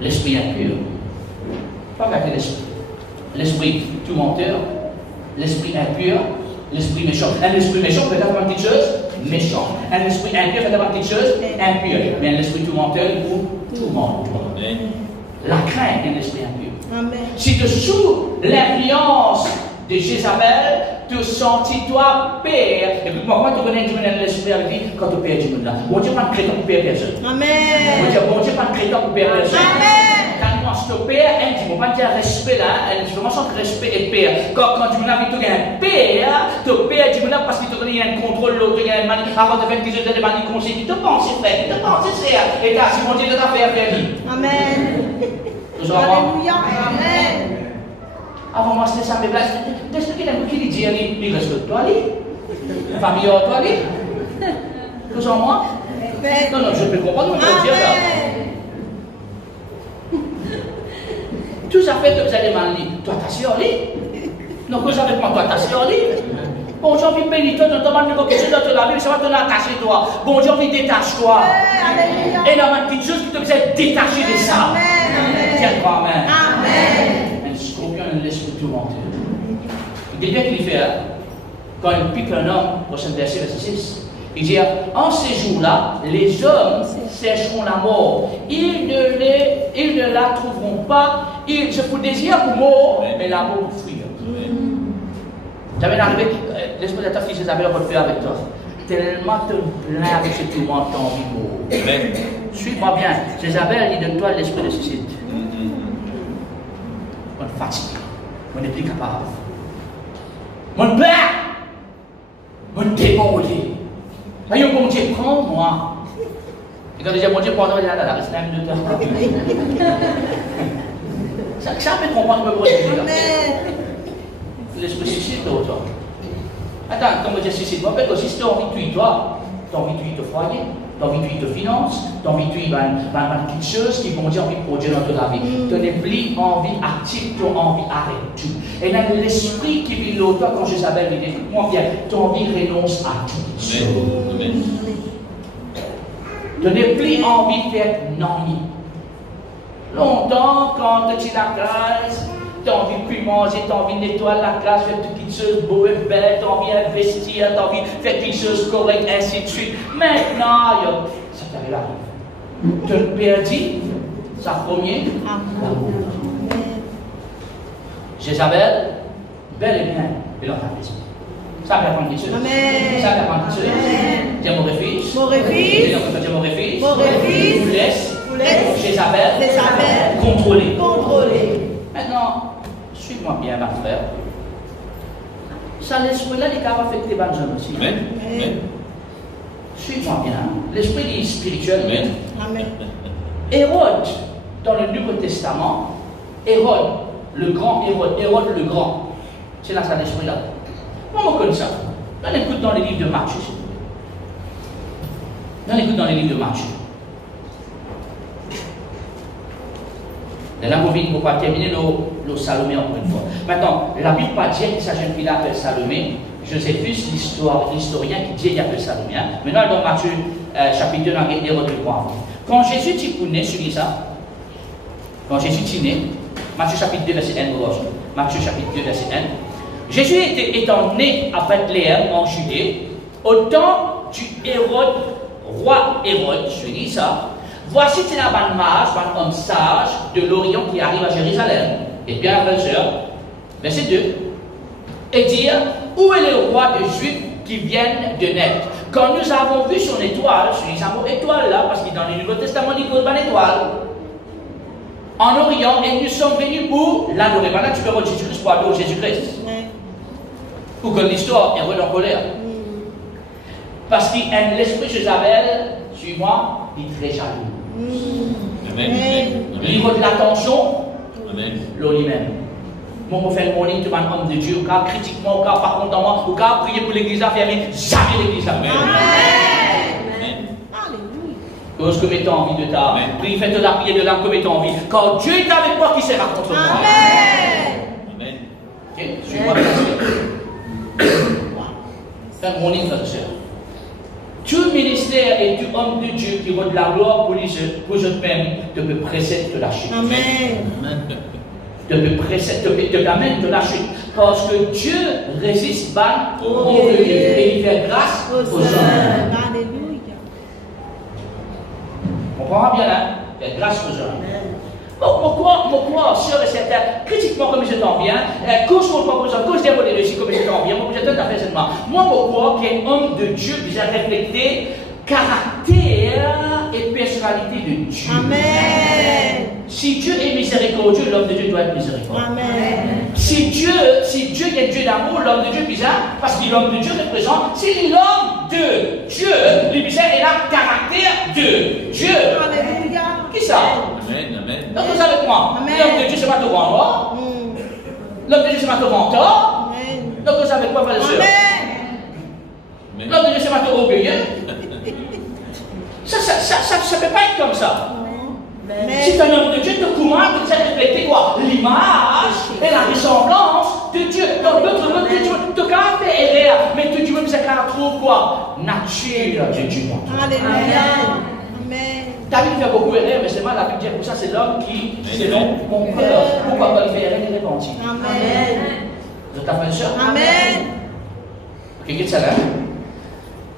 l'esprit impur. Pas regarder l'esprit. L'esprit tourmenteur, l'esprit impur, l'esprit méchant. Un esprit méchant peut avoir une petite chose méchant. Un esprit impur peut avoir une petite chose impure. Mais un esprit tourmenteur, il vous tourmente. La crainte d'un esprit impur. Amen. Si tu es sous l'influence de Jézabel, tu sentis-toi père. Écoute-moi, quand tu connais l'esprit avec lui, quand tu perds du monde là. Bon Dieu, pas de chrétien pour perdre personne. Amen. Bon Dieu, pas de chrétien pour perdre personne. Amen. Quand tu penses que père, tu ne peux pas dire respect là, une différence entre respect et père. Quand tu m'as vu, tu as un père, tu perds du monde parce que tu connais un contrôle, l'autre, il y a une manie, avant de faire des jeux de manie conseil, tu te penses, frère, tu te penses, c'est ça. Et tu as si mon Dieu de ta faire vie. Amen. Alléluia. Amen. Avant moi, c'était ça, mais est-ce qu'il y a un qui dit, il respecte toi, lui? Famille, toi, lui? Vous en moi? Non, je peux comprendre, on peut dire là. Tout ça fait que vous allez mal dire, toi, t'as sur lui? Non, vous savez pas, toi, t'as sur lui? Bon, j'ai envie de bénir toi, tu demandes quelque chose dans la Bible, ça va te attacher toi. Bon, j'ai envie de détacher-toi. Et dans ma petite chose, tu dois être détaché de ça. Tiens-toi, amen. Amen. L'esprit tourmenté. Il dit bien qu'il fait, quand il pique un homme, prochain verset, verset 6, il dit, en ces jours-là, les hommes chercheront la mort. Ils ne la trouveront pas. Je vous désire pour mort, mais la mort pour fuir. J'avais arrivé, l'esprit de ta fille, j'avais le faire avec toi. Tellement te plains avec ce tourment, t'as envie de mourir. Suis-moi bien. Jézabel dit de toi l'esprit de suicide. On est fatigué. On n'est plus capable. On plaît. On est débordé. Voyons, bon Dieu, prends-moi. Et quand je dis, bon Dieu, prends-moi, il y a là, reste 5 minutes. Ça peut comprendre le projet. L'esprit suicide, toi. Attends, comme je dis suicide, moi, aussi, si tu as envie de tuer toi, tu as envie de tuer ton foyer, tu as envie de tuer tes finances, tu as envie de tuer une petite chose qui vont dire envie de produire dans ta vie. Tu n'as plus envie active, tu as envie arrête tout. Et là, l'esprit qui vit l'autre, quand Jézabel lui dit, écoute-moi bien, tu as envie renonce à tout. Tu n'as plus envie de faire non. Longtemps, quand tu es la classe, tu as envie de plus manger, tu as envie de nettoyer la classe, faire toutes petites choses beaux et belles, tu as envie d'investir, tu as envie de faire quelque chose correct, ainsi de suite. Maintenant, ça t'arrive là. Tu as perdu sa première l'amour. Jézabel, bel et bien, il en a raison. Ça peut apprendre quelque chose. Ça peut apprendre quelque chose. Tiens, mon refuge. Mauvais-fils. Mauvais-fils. Vous laisse Jézabel contrôler. Maintenant, suis-moi bien, ma frère. Ça, l'esprit-là, il est capable d'affecter les gens aussi. Amen. Suis-moi bien. L'esprit est spirituel. Amen. Hérode, dans le Nouveau Testament, Hérode le Grand, c'est là ça l'esprit-là. Comment on connaît ça? On écoute dans les livres de Matthieu. On écoute dans les livres de Matthieu. Là, on va terminer le Salomé encore une fois. Maintenant, la Bible pas dire que sa jeune fille appelle Salomé. Joséphus, l'historien qui dit qu'il appelle Salomé. Maintenant, dans Matthieu chapitre 2, on a Hérode le Grand. Quand Jésus est né, sur ça, quand Jésus est né, Matthieu chapitre 2, verset 1, Matthieu chapitre 2, verset 1, Jésus étant né à Bethléem en Judée, au temps du Hérode, roi Hérode, je dis ça, voici c'est un mage, un homme sage de l'Orient qui arrive à Jérusalem. Et bien, verset 2, et dire, où est le roi des Juifs qui viennent de naître? Quand nous avons vu son étoile, je dis ça mot étoile là, parce que dans le Nouveau Testament, il y a une étoile, en Orient, et nous sommes venus pour l'adorer. Maintenant, tu peux voir Jésus-Christ pour adorer Jésus-Christ. Ou que l'histoire est en colère. Parce que l'esprit Jézabel, suis-moi, il est très jaloux. Amen. Il veut de l'attention, Amen. lui-même. Moi, je fais le morning, tu vas un homme de Dieu, au cas critiquement, au cas pas contentement, au cas prier pour l'église, fermer jamais l'église. Amen. Cause que tu as envie de ta. Prie, fais-te la prière de l'âme comme tu as envie. Quand Dieu est avec toi, qui sera contre toi? Amen. Ok, suis-moi bien. C'est un morning, frère et sœur. Tout ministère et tout homme de Dieu qui veut de la gloire pour eux-mêmes te peut presser de la chute. Te peut presser, te t'amène de la chute. Parce que Dieu résiste ban au Dieu et il fait grâce aux hommes. Alléluia. On comprend bien là? Il fait grâce aux hommes. Pourquoi, sœur et certain, critiquement comme je t'en viens, cause pour proposition, cause des volets réussis comme je t'en viens, moi je t'en fait seulement. Moi, pourquoi qu'un homme de Dieu puisse refléter caractère et personnalité de Dieu. Amen. Si Dieu est miséricordieux, l'homme de Dieu doit être miséricordieux. Amen. Si Dieu est Dieu d'amour, l'homme de Dieu bizarre, parce que l'homme de Dieu représente, c'est l'homme de Dieu, le bizarre est le caractère de Dieu. Alléluia. Qui ça? Amen. Donc vous savez moi, l'homme de Dieu c'est pas ton grand l'homme de Dieu c'est pas ton mentor. Donc vous savez quoi, frère et sœur? L'homme de Dieu c'est pas ton orgueilleux. Ça ne peut pas être comme ça. Si tu es un homme de Dieu, tu commandes de refléter quoi? L'image et la ressemblance de Dieu. Donc l'autre Dieu, tu as fait erreur, mais tu veux que ça trouve quoi? Nature de Dieu. Alléluia. Amen. David fait beaucoup d'erreurs, mais c'est mal la Bible dit pour ça, c'est l'homme qui, selon mon cœur, pourquoi pas il fait erreur, il répondit. Amen. Vous êtes frère et sœur? Amen. Ok, qu'est-ce que ça là?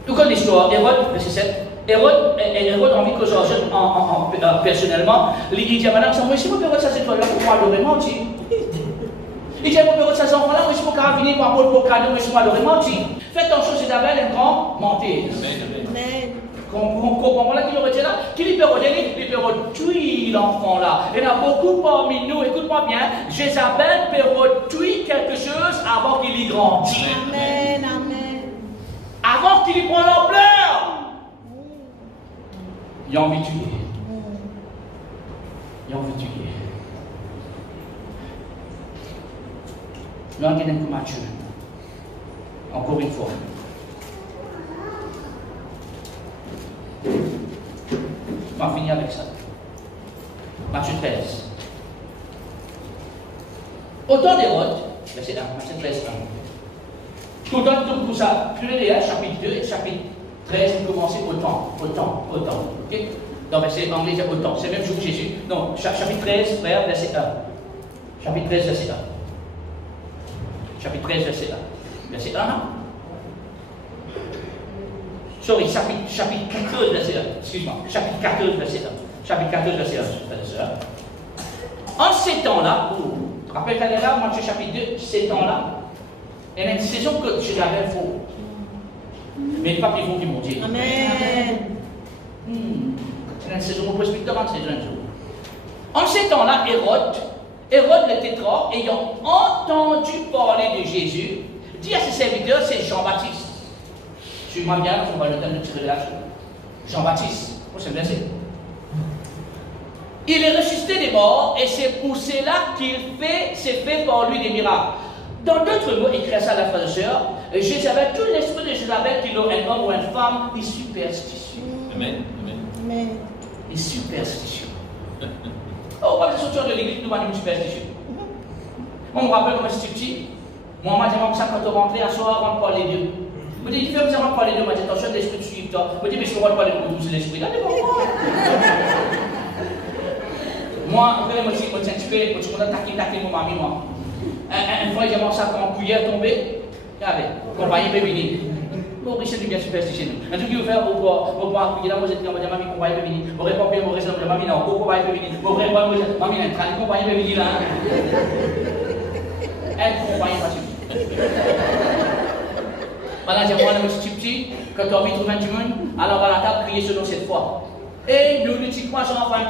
Tout comme l'histoire, Hérode, verset 7. Hérode a envie que j'en personnellement, il dit à madame, moi, si vous pouvez ça, c'est toi là pour moi, le menti. Il dit, vous pouvez ça, enfant là, moi, si vous pouvez venir pour moi, pour cadeau, moi, si moi, le menti. Faites attention, c'est d'abord un grand mentir. Amen. Comprends là qui le retient là? Qui lui peut retenir? Il peut tuer l'enfant là. Il y en a beaucoup parmi nous, écoute-moi bien, Jézabel peut tuer quelque chose avant qu'il y grandisse. Amen. Amen. Avant qu'il y prenne l'ampleur. Il a envie de tuer. Il a envie de tuer. Là, il y a un coup Matthieu. Encore une fois. On va finir avec ça. Matthieu 13. Au temps d'Hérode, verset 1, Matthieu 13, 1. Tout pour ça, tu l'as chapitre 2 et chapitre 13, il commençait autant. Ok? Dans verset anglais, il y a autant. C'est le même jour que Jésus. Non, chapitre 13, frère, verset 1. Chapitre 13, verset 1. Chapitre 13, verset 1. Verset 1. Sorry, chapitre 14, verset 1. Excuse-moi. Chapitre 14, verset 1. Chapitre 14, verset 1. En ces temps-là, rappelle-toi là, Matthieu chapitre 2, ces temps-là, il y a une saison que je l'avais faux. Mais pas plus fort que mon Dieu. Amen. C'est une saison pour presbytère, c'est un jour. En ces temps-là, Hérode le tétrarque, ayant entendu parler de Jésus, dit à ses serviteurs, c'est Jean-Baptiste. Suis-moi bien, on va le temps de tirer la chose. Jean-Baptiste, c'est bien c'est. Il est ressuscité des morts, et c'est pour cela qu'il s'est fait par lui des miracles. Dans d'autres mots, écrit ça à la frère et sœur, Jézabel, tout l'esprit de Jézabel, qu'il a un homme ou une femme, est superstitieux. Amen. Amen. Les superstitions. Oh, pas de sortir de l'église, nous avons une superstition. Moi, je me rappelle quand j'étais petit, moi, je me disais, ça quand on rentrait à soir, on parle les deux. Je me dis, tu fais ça, on parle les deux, je me dis, attention, l'esprit de suivre toi. Je me dis, mais si on parle les deux, c'est l'esprit là, mais pourquoi? Moi, je me dis, je me dis, taquer mon mamie, moi. Une fois, j'ai commencé à quand cuillère tomber, compagnie peut venir. Bon, c'est du bien superstitieux. Un truc qui veut faire, au pouvoir, il y a moi, j'étais en mode, mamie, compagnie peut venir. Au répondre, mon reste, mamie, non, compagnie peut venir. Au répondre, mamie, non, compagnie peut venir là. Elle, compagnie, pas suffit. Voilà, j'ai moi, un petit, quand on vit trouver un petit monde, alors on va la table crier ce nom cette fois. Et nous, nous, petit, moi, j'en enfant,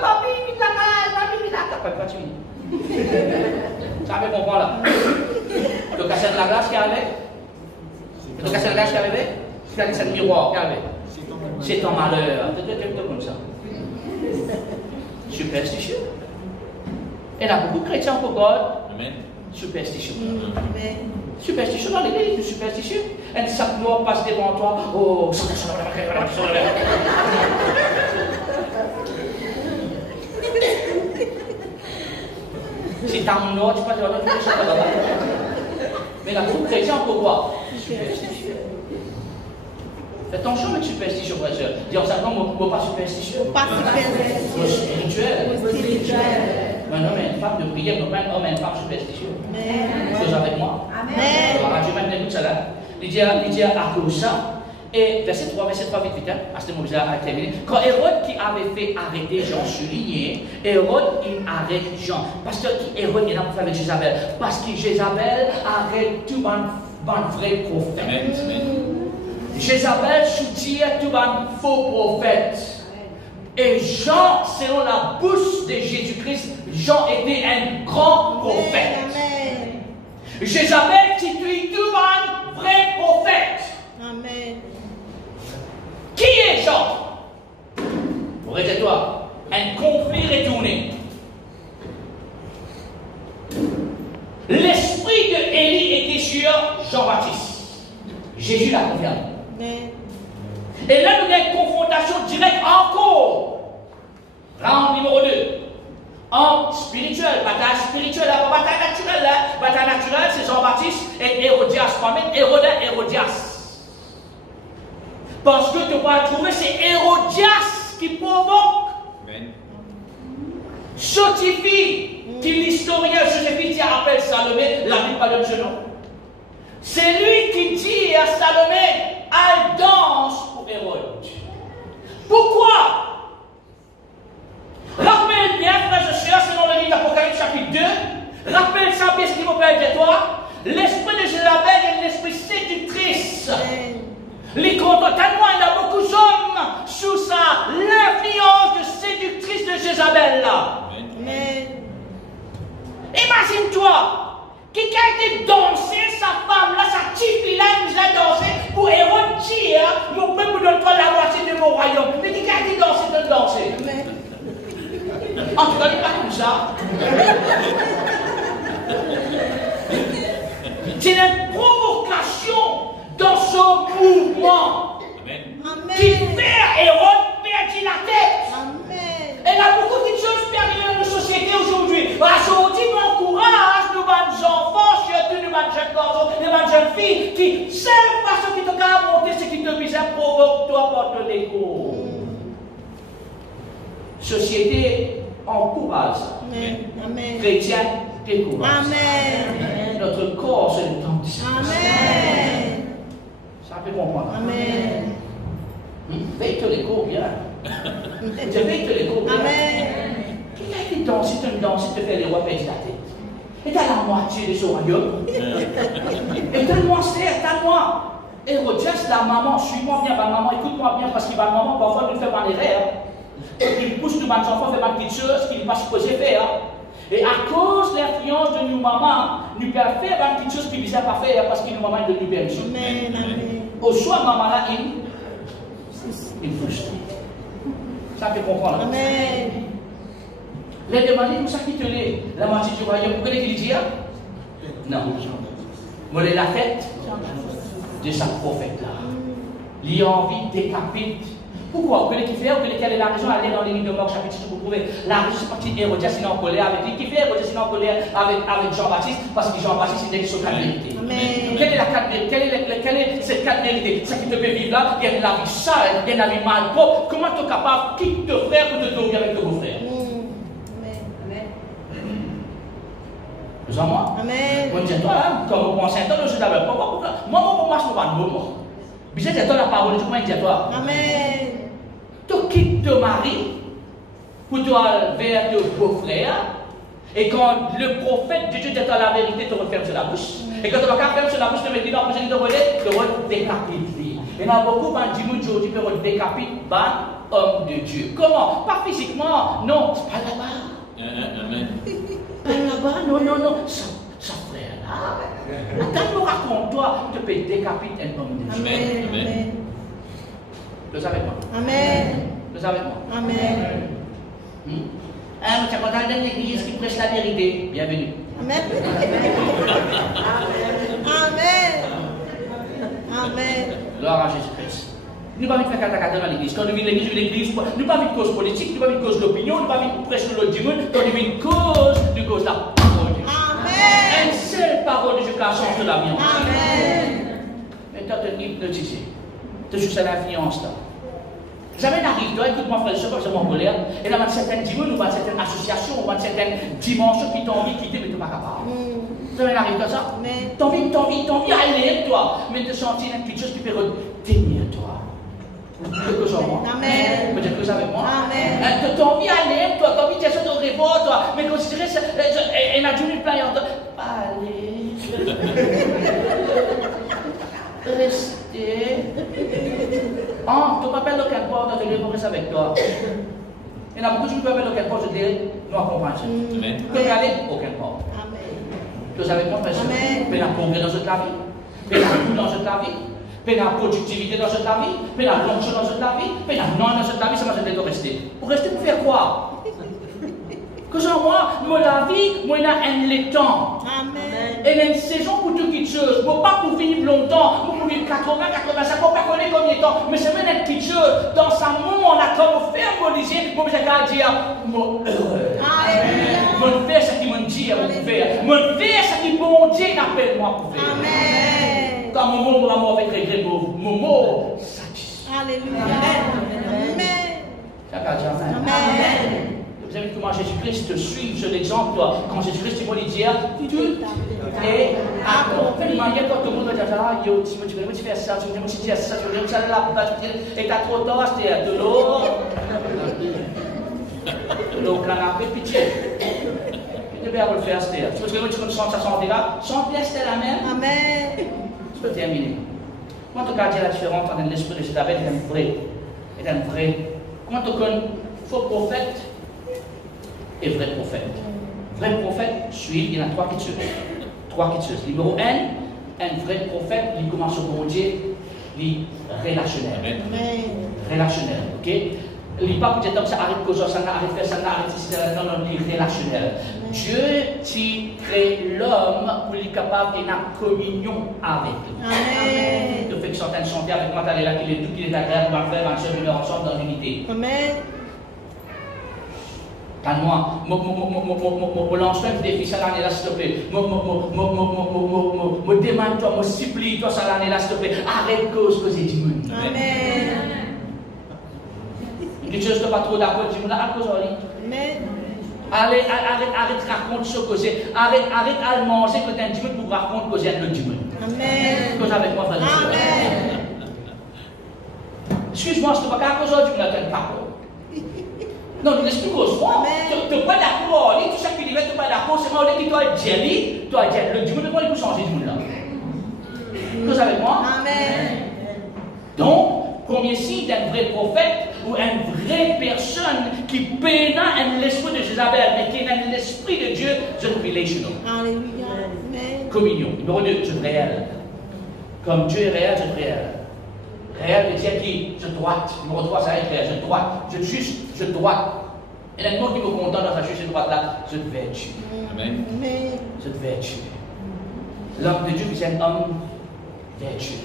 papi, vite la cale, papi, vite la cale, pas tu ça fait comprendre là. Le casser de la glace qui est avec. Le casser de la glace qui est avec. C'est le miroir qui est avec. C'est ton malheur. C'est comme ça. Superstitieux. Et là, beaucoup de chrétiens pour God. Amen. Superstitieux. Amen. Superstitieux dans l'église, superstitieux. Un sac noir passe devant toi. Oh, c'est ta noix, tu passes devant toi, tu fais ça là-bas. Mais la troupe chrétien, pourquoi? Superstitieux. Fais attention avec superstition, frère et sœur. Dis en 5 ans, moi pas superstitieux. Pas superstitieux. Spirituel. Un homme et une femme de prière, non pas un homme et une femme superstitieux. Vous avec moi? Amen. Je vais maintenant écouter ça là. Il dit à cause ça. Et verset 3, vite, à ce moment-là, a terminé. Quand Hérode qui avait fait arrêter Jean souligné, Hérode, il arrête Jean. Parce que Hérode, il n'a pas fait avec Jézabel. Parce que Jézabel arrête tout un vrai prophète. Amen. Jézabel soutient tout un faux prophète. Et Jean, selon la bouche de Jésus-Christ, Jean était un grand prophète. Jézabel situe tout un vrai prophète. Amen. Qui est Jean? Retiens-toi, un conflit retourné. L'esprit de Élie était sur Jean-Baptiste. Jésus l'a confirmé. Et là, nous avons une confrontation directe encore. Round numéro 2. En spirituel, bataille spirituelle, bataille naturelle. Bataille naturelle, c'est Jean-Baptiste et Hérodias. Moi-même, Hérodias. Parce que tu vas trouver, c'est Hérodias qui provoque. Amen. Sotifie, qui l'historien Joséphine qui appelle Salomé, la Bible pas donne ce nom. C'est lui qui dit à Salomé, elle danse pour Hérode. Pourquoi? Rappelle bien, frère et sœur, selon le livre d'Apocalypse chapitre 2, rappelle ça bien ce qu'il me parle de toi. L'esprit de Jézabel est l'esprit séductrice. Les contre tellement il y a beaucoup d'hommes sous l'influence de séductrice de Jézabel là. Imagine-toi, quelqu'un qui dansé, sa femme là, sa petite fille là, il a dansé pour Hérode dire, mon peuple donne-toi la moitié de mon royaume. Mais quelqu'un qui dansé, de danser. En tout cas, il n'est pas comme ça. C'est une provocation dans son mouvement. Amen. Qui fait Hérode perdre la tête. Amen. Et il y a beaucoup de choses perdues dans nos sociétés aujourd'hui. Aujourd'hui, on encourage nos jeunes enfants, surtout nos jeunes garçons, nos jeunes filles, qui, seule façon qui te garde monter, c'est qui te vise à provoquer toi pour te l'écho. Société encourage ça. Amen. Chrétien décourage. Amen. Notre corps, c'est le temps de Amen. Ça peut comprendre. Amen. Veille te l'écho bien. Je veille te l'écho bien. Amen. Quelqu'un qui danse, tu me danses, te fait les rois perdre la tête. Et t'as la moitié de ce royaume. Et t'as-moi serre, t'as-moi. Hérodias, la maman, suis-moi bien, ma maman, écoute-moi bien, parce que ma maman, parfois, nous fait pas l'erreur. Il pousse nos enfants à faire des petites choses qu'ils ne sont pas supposés faire. Et à cause de l'influence de nos mamans, nous pouvons faire des petites choses qu'ils ne sont pas faire parce que nos mamans ne nous permettent pas. Au choix, maman là, il frustre. Ça peut comprendre. Amen. Les demander pour ça qui te l'est. La moitié du royaume, vous connaissez qui dit? Non. Vous voulez la fête de sa prophète là. Il a envie de décapiter. Pourquoi? Vous connaissez qui fait? Vous connaissez quelle est la raison? Allez dans les livres de Marc, chapitre 6, vous trouvez la raison, c'est parce qu'Hérodias est en colère avec lui. Qui fait Hérodias est en colère avec Jean-Baptiste? Parce que Jean-Baptiste est sur 4 vérités. Quelle est la 4 vérité? Quelle est cette 4 vérité? Ce qui te fait vivre là, il y a la vie sale, il y a la vie mal propre. Comment tu es capable de quitter ton frère pour te dormir avec ton beau-frère? Vous en moi? Amen. Vous dites, toi, comme vous pensez, toi, je suis d'abord. Pourquoi? Moi, je ne suis pas de moi. Vous dites, toi, la parole de Dieu, moi, je dis, toi. Amen. Tu quittes ton mari pour aller vers ton beau-frère. Et quand le prophète de Dieu dit la vérité, tu refermes sur la bouche. Et quand tu vas fermer sur la bouche, tu me dis, non, je te tu vas décapiter. Il y en a beaucoup qui disent aujourd'hui que tu décapites un homme de Dieu. Comment? Pas physiquement, non, c'est pas là-bas. Amen. Là-bas, non, ça frère là. Attends, raconte-toi, tu peux décapiter un homme de Dieu. Amen. Vous savez moi? Amen. Vous savez moi? Amen. Tu es content d'une église qui prêche la vérité. Bienvenue. Amen. Amen. Amen. Gloire à Jésus-Christ. Nous ne pouvons pas faire caca dans l'église. Quand nous venons de l'église, nous ne pouvons pas vivre cause politique, nous ne pouvons pas vivre cause d'opinion, nous ne pouvons pas vivre prêcher l'autre du monde, quand nous vivons cause de la parole de Dieu. Amen. Une seule parole de Dieu qui a changé la vie. Amen. Mais toi, tu es hypnotisé. Tu es sous cette influence-là. Jamais n'arrive, toi, écoute-moi, frère, je suis pas en colère. Et là, il y a certaines dimensions, certaines associations, certaines dimensions qui t'ont envie de quitter, mais tu n'es pas capable. Jamais n'arrive comme ça. T'as envie d'aller, toi, mais de sentir une petite chose qui peut retenir, toi. Quelque chose, moi. Amen. Peut-être que vous avec moi. Amen. T'as envie d'aller, toi, t'as envie de faire de révolte, toi, mais considérer ça, elle a dû lui plaire. Allez. Restez. Ah, tu m'appelles aucun port, je vais rester avec toi. Il y en a beaucoup de gens qui m'appellent aucun port, je dis, non, comprends. Tu peux y aller, aucun port. Tu es avec moi, frère? Mais la progrès dans cette vie, mais la goût dans cette vie, mais la productivité dans cette vie, mais la longue chose dans cette vie, mais la non dans cette vie, c'est moi je vais rester. Pour rester, pour faire quoi? Que genre moi, la vie, moi, il y a un temps. Amen. Et il y a une saison pour toutes les choses. Moi, pas pour vivre longtemps, pour vivre 80, 85, pour pas connaître combien de temps. Mais c'est même une petite chose. Dans sa moment, on a comme faire mon lycée, moi, j'ai qu'à dire, mon heureux. Mon faire ce qu'il m'a dit à mon faire. Mon faire ce qu'il mon Dieu appelle moi pour faire. Amen. Quand mon mot, l'amour avec regret, mon mot satisfait. Alléluia. Amen. Ça qu'à dire amen. Amen. Vous avez vu comment Jésus-Christ te suit sur l'exemple, toi. Quand Jésus-Christ, tu vas lui dire, tout est accompli. De manière, quand tout le monde va dire, ah, yo, tu veux faire ça, tu veux dire ça, tu veux dire ça, là, et t'as trop tard, c'était de l'eau. De l'eau, canapé, pitié. Tu devais le faire, c'était. Tu veux que tu sens ça santé là? Santé, c'était la même. Amen. Je peux terminer. Comment tu peux dire la différence entre l'esprit de Jézabel et un vrai? Comment tu connais faux prophète et vrai prophète? Vrai prophète, il y en a 3 qui tuent. 3 qui tuent. Numéro 1, un vrai prophète, il commence au bon Dieu, il est relationnel. Amen. Relationnel, ok? Il n'est pas pour dire comme ça, arrête de causer ça, arrête de faire ça, arrête de faire ça, non, il est relationnel. Dieu crée l'homme pour être capable de communion avec lui. Amen. Le fait que certaines chanter avec moi, t'allais là, qu'il est tout, qu'il est agréable, ma frère, ma soeur, venir ensemble dans l'unité. Amen. Calme-moi, mon lancement de défi, ça l'année là, s'il te plaît. Me demande-toi, me supplie-toi, ça l'année là, s'il te plaît. Arrête cause que c'est du monde. Amen. Quelque chose que pas trop d'accord, du monde, à cause de lui. Amen. Arrête, raconte ce que c'est. Arrête à manger que tu as un dimanche pour raconter que c'est un autre dimanche. Amen. Cause avec moi, frère. Amen. Excuse-moi, je ne sais pas qu'à cause de tu n'as pas. Non, tu n'expliques pas. Tu n'es pas d'accord. Tout ça qui dit, tu n'es pas d'accord. C'est moi qui dois dire, le dimanche, il faut changer du monde là. tous avec moi? Amen. Donc, premier signe d'un vrai prophète ou une vraie personne qui peine l'esprit de Jézabel, mais qui a l'esprit de Dieu, c'est relational. Alléluia. Amen. Communion. Numéro 2, c'est réel. Comme Dieu est réel, c'est réel. Réel veut dire qui? Je droite. Numéro 3, ça va être réel. Je droite. Je juste, je droite. Et un mot qui me contente dans sa juste droite là, je devais tuer. Amen. Amen. Je devais tuer. L'homme de Dieu, c'est un homme vertueux.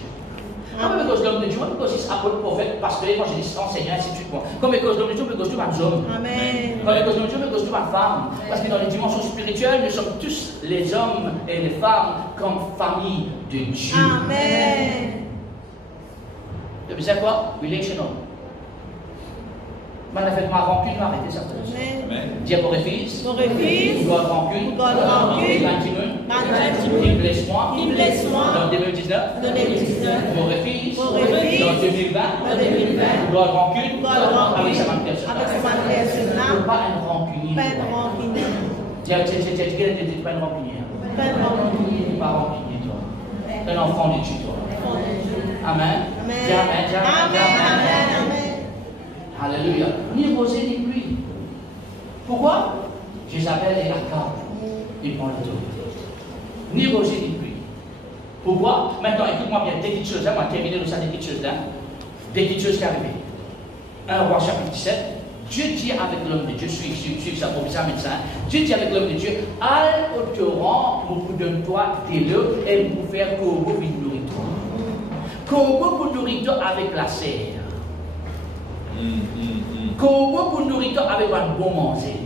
Comme à cause de l'homme de Dieu, comme à cause de apôtre, prophète, pasteur, évangéliste, enseignant, ainsi de suite. Comme à cause de l'homme de Dieu, comme à cause de l'homme. Amen. Comme à cause de l'homme de Dieu, comme à cause de la femme. Parce que dans les dimensions spirituelles, nous sommes tous les hommes et les femmes comme famille de Dieu. Amen. Et puis c'est quoi? Relational. Mais fait ma rancune, m'a arrêté certaines choses. Amen. Dis à vos fils. Mon refuse. God rancune. God rancune. Qui blesse-moi. Qui blesse-moi. Dans 2019. Dans 2019. Mon refuse. Mon refuse. Dans 2020. Dans 2020. God rancune. God rancune. Avec sa même personne. Avec sa même personne. Pas un rancunier. Pas de rancune. Dis pas un rancunier. Pas de rancune. Pas rancunier, toi. Un enfant de Dieu, toi. Amen. Amen. Dis amen. Dis amen. Amen. Amen. Alléluia. Ni rosée ni pluie. Pourquoi? Jézabel et Akab. Ils prennent l'autorité. Ni rosée ni pluie. Pourquoi? Maintenant, écoute-moi bien, des petites choses, on va terminer de ça, des petites choses là. Des petites choses qui arrivent. 1 Roi chapitre 17. Dieu dit avec l'homme de Dieu, suis ça pour ça, médecin. Dieu dit avec l'homme de Dieu, al au torrent, pour donner-toi des l'eau et pour faire corbeau pour nourrir toi. Corbeau pour nourrir toi avec la serre. Corbeau pour nourrir toi avec un bon manger.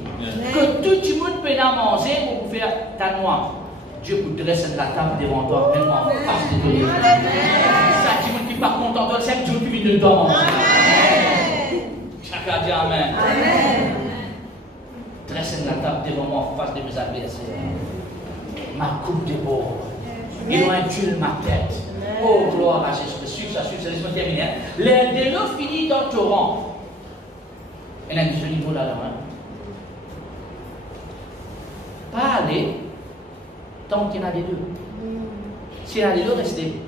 Que tout le monde peut manger pour faire ta noix. Dieu vous dresse la table devant toi, même en face de toi. Ça, tu ne dis pas content, c'est Dieu qui vient de toi manger. Chacun dit Amen. Amen. Dresse la table devant moi en face de mes adversaires. Ma coupe déborde. Éloigne-tu ma tête. Oh, gloire à Jésus. Suis ça, laisse-moi terminer. De l'eau finit dans le torrent. Elle a mis ce niveau là, pas aller tant qu'il y en a des deux. S'il y en a des deux, restez.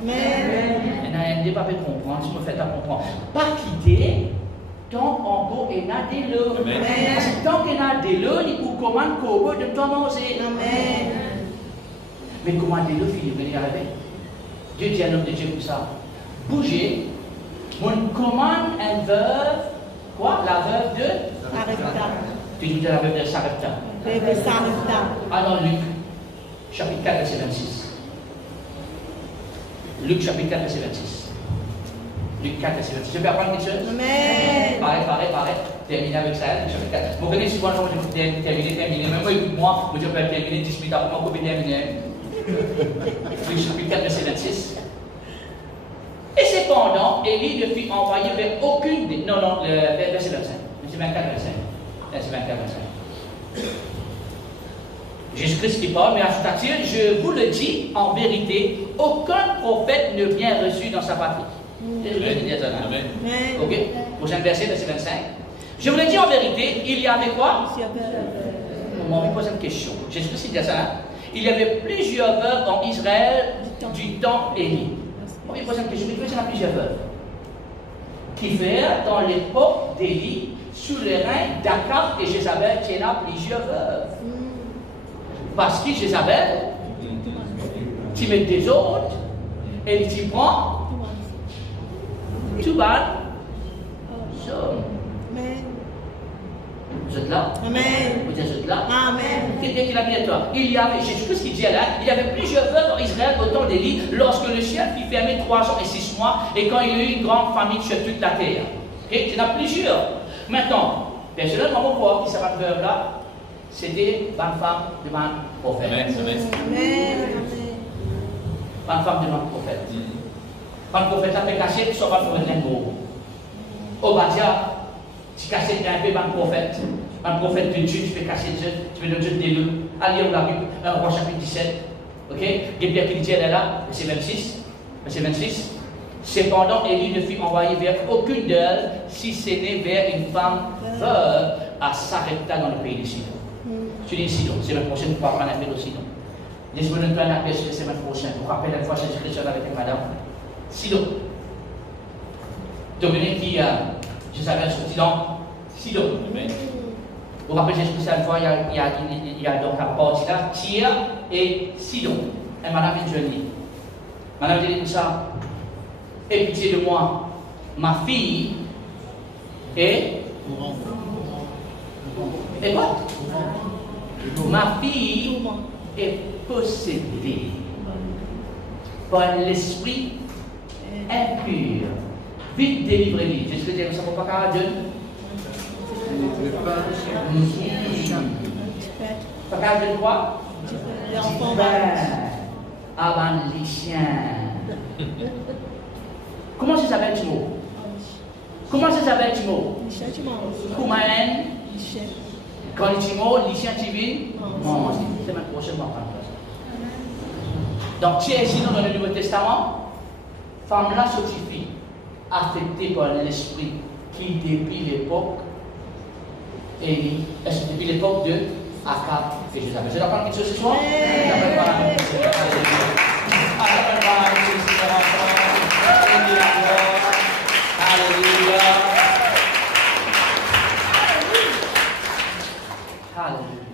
Amen. Il y a un débat pour comprendre, si vous me faites à comprendre. Pas quitter tant en gros il y a des deux. Parce que tant qu'il y a des deux, il vous commande qu'on de toi manger. Amen. Mais comment des deux filles venir arriver? Dieu dit à l'homme de Dieu pour ça. Bougez, mon commande un veuve. Quoi? La veuve de Sarepta. Tu dis la veuve de Sarepta. Veuve de Sarepta. Alors Luc, chapitre 4, verset 26. Luc, chapitre 4, verset 26. Luc 4, verset 26. Je peux apprendre quelque chose? Amen. Pareil. Terminer avec ça, Luc chapitre 4. Vous connaissez souvent, je vais terminer. Même moi, écoute-moi, je peux terminer 10 minutes après, moi, je peux terminer. Luc chapitre 4, verset 26. Et cependant, Élie ne fut envoyé vers aucune des... Non, le verset 25. Verset 24, verset 25. Jésus-Christ qui parle, mais ajouta-t-il, je vous le dis, en vérité, aucun prophète ne vient reçu dans sa patrie. Amen. Ok? Prochain verset 25. Je vous le dis en vérité, il y avait quoi? On m'a posé une question. Jésus-Christ dit ça. Il y avait plusieurs veuves en Israël du temps Élie. On me pose une question, mais il y en a plusieurs veuves. Qui fait dans l'époque d'Élie, sous le règne d'Akab et Jézabel, il y en a plusieurs veuves. Parce que Jézabel, tu mets des autres, et tu prends tout bas. Vous êtes là? Amen. Vous êtes là? Amen. Quelqu'un qui l'a mis à toi. Il y avait, Jésus-Christ qui dit là, il y avait plusieurs veuves en Israël au temps d'Élie, lorsque le ciel fut fermé 3 ans et 6 mois, et quand il y a eu une grande famine sur toute la terre. Okay? Il y en a plusieurs. Maintenant, personnellement, mon corps qui s'est cette veuve-là, c'était une femme devant un prophète. Amen. Une femme devant un prophète. Un prophète a fait cacher, soit un prophète gros. Obadiah, tu casses un peu un prophète de Dieu, tu fais casser Dieu, tu fais le Dieu des loups. Allez, on l'a vu, 1 Roi chapitre 17. Ok? Gabriel qui dit, elle est là, verset 26. Cependant, Élie ne fut envoyé vers aucune d'elles, si ce n'est vers une femme veuve à Sarepta dans le pays de Sidon. Tu dis Sidon, c'est la prochaine fois qu'on a fait le Sidon. Laisse-moi donner un appel sur la semaine prochaine. Vous rappelez une fois, j'ai discuté avec une madame. Sido. Dominique qui, je savais, sorti dans Sido. Vous rappelez, j'ai discuté une fois, il y a donc la partie là, Tia et Sido. Et madame est jolie. Madame dit comme ça. Aie pitié de moi. Ma fille est. Et quoi? Ma fille est possédée par l'esprit impur. Vite délivrez-lui. J'ai dit ça pour pas qu'à Dieu. Pas qu'à Dieu quoi? Avant les chiens. Comment ça s'appelle Timo? Comment ça s'appelle Timo? Comment quand les Timo, les chiens Tivin, c'est ma prochaine fois. Donc, tu es ici dans le Nouveau Testament, femme-là sortie affectée par l'esprit qui, depuis l'époque, depuis l'époque de Akab et Jézabel. Je dois parler de ce soir? Alléluia. Hallelujah.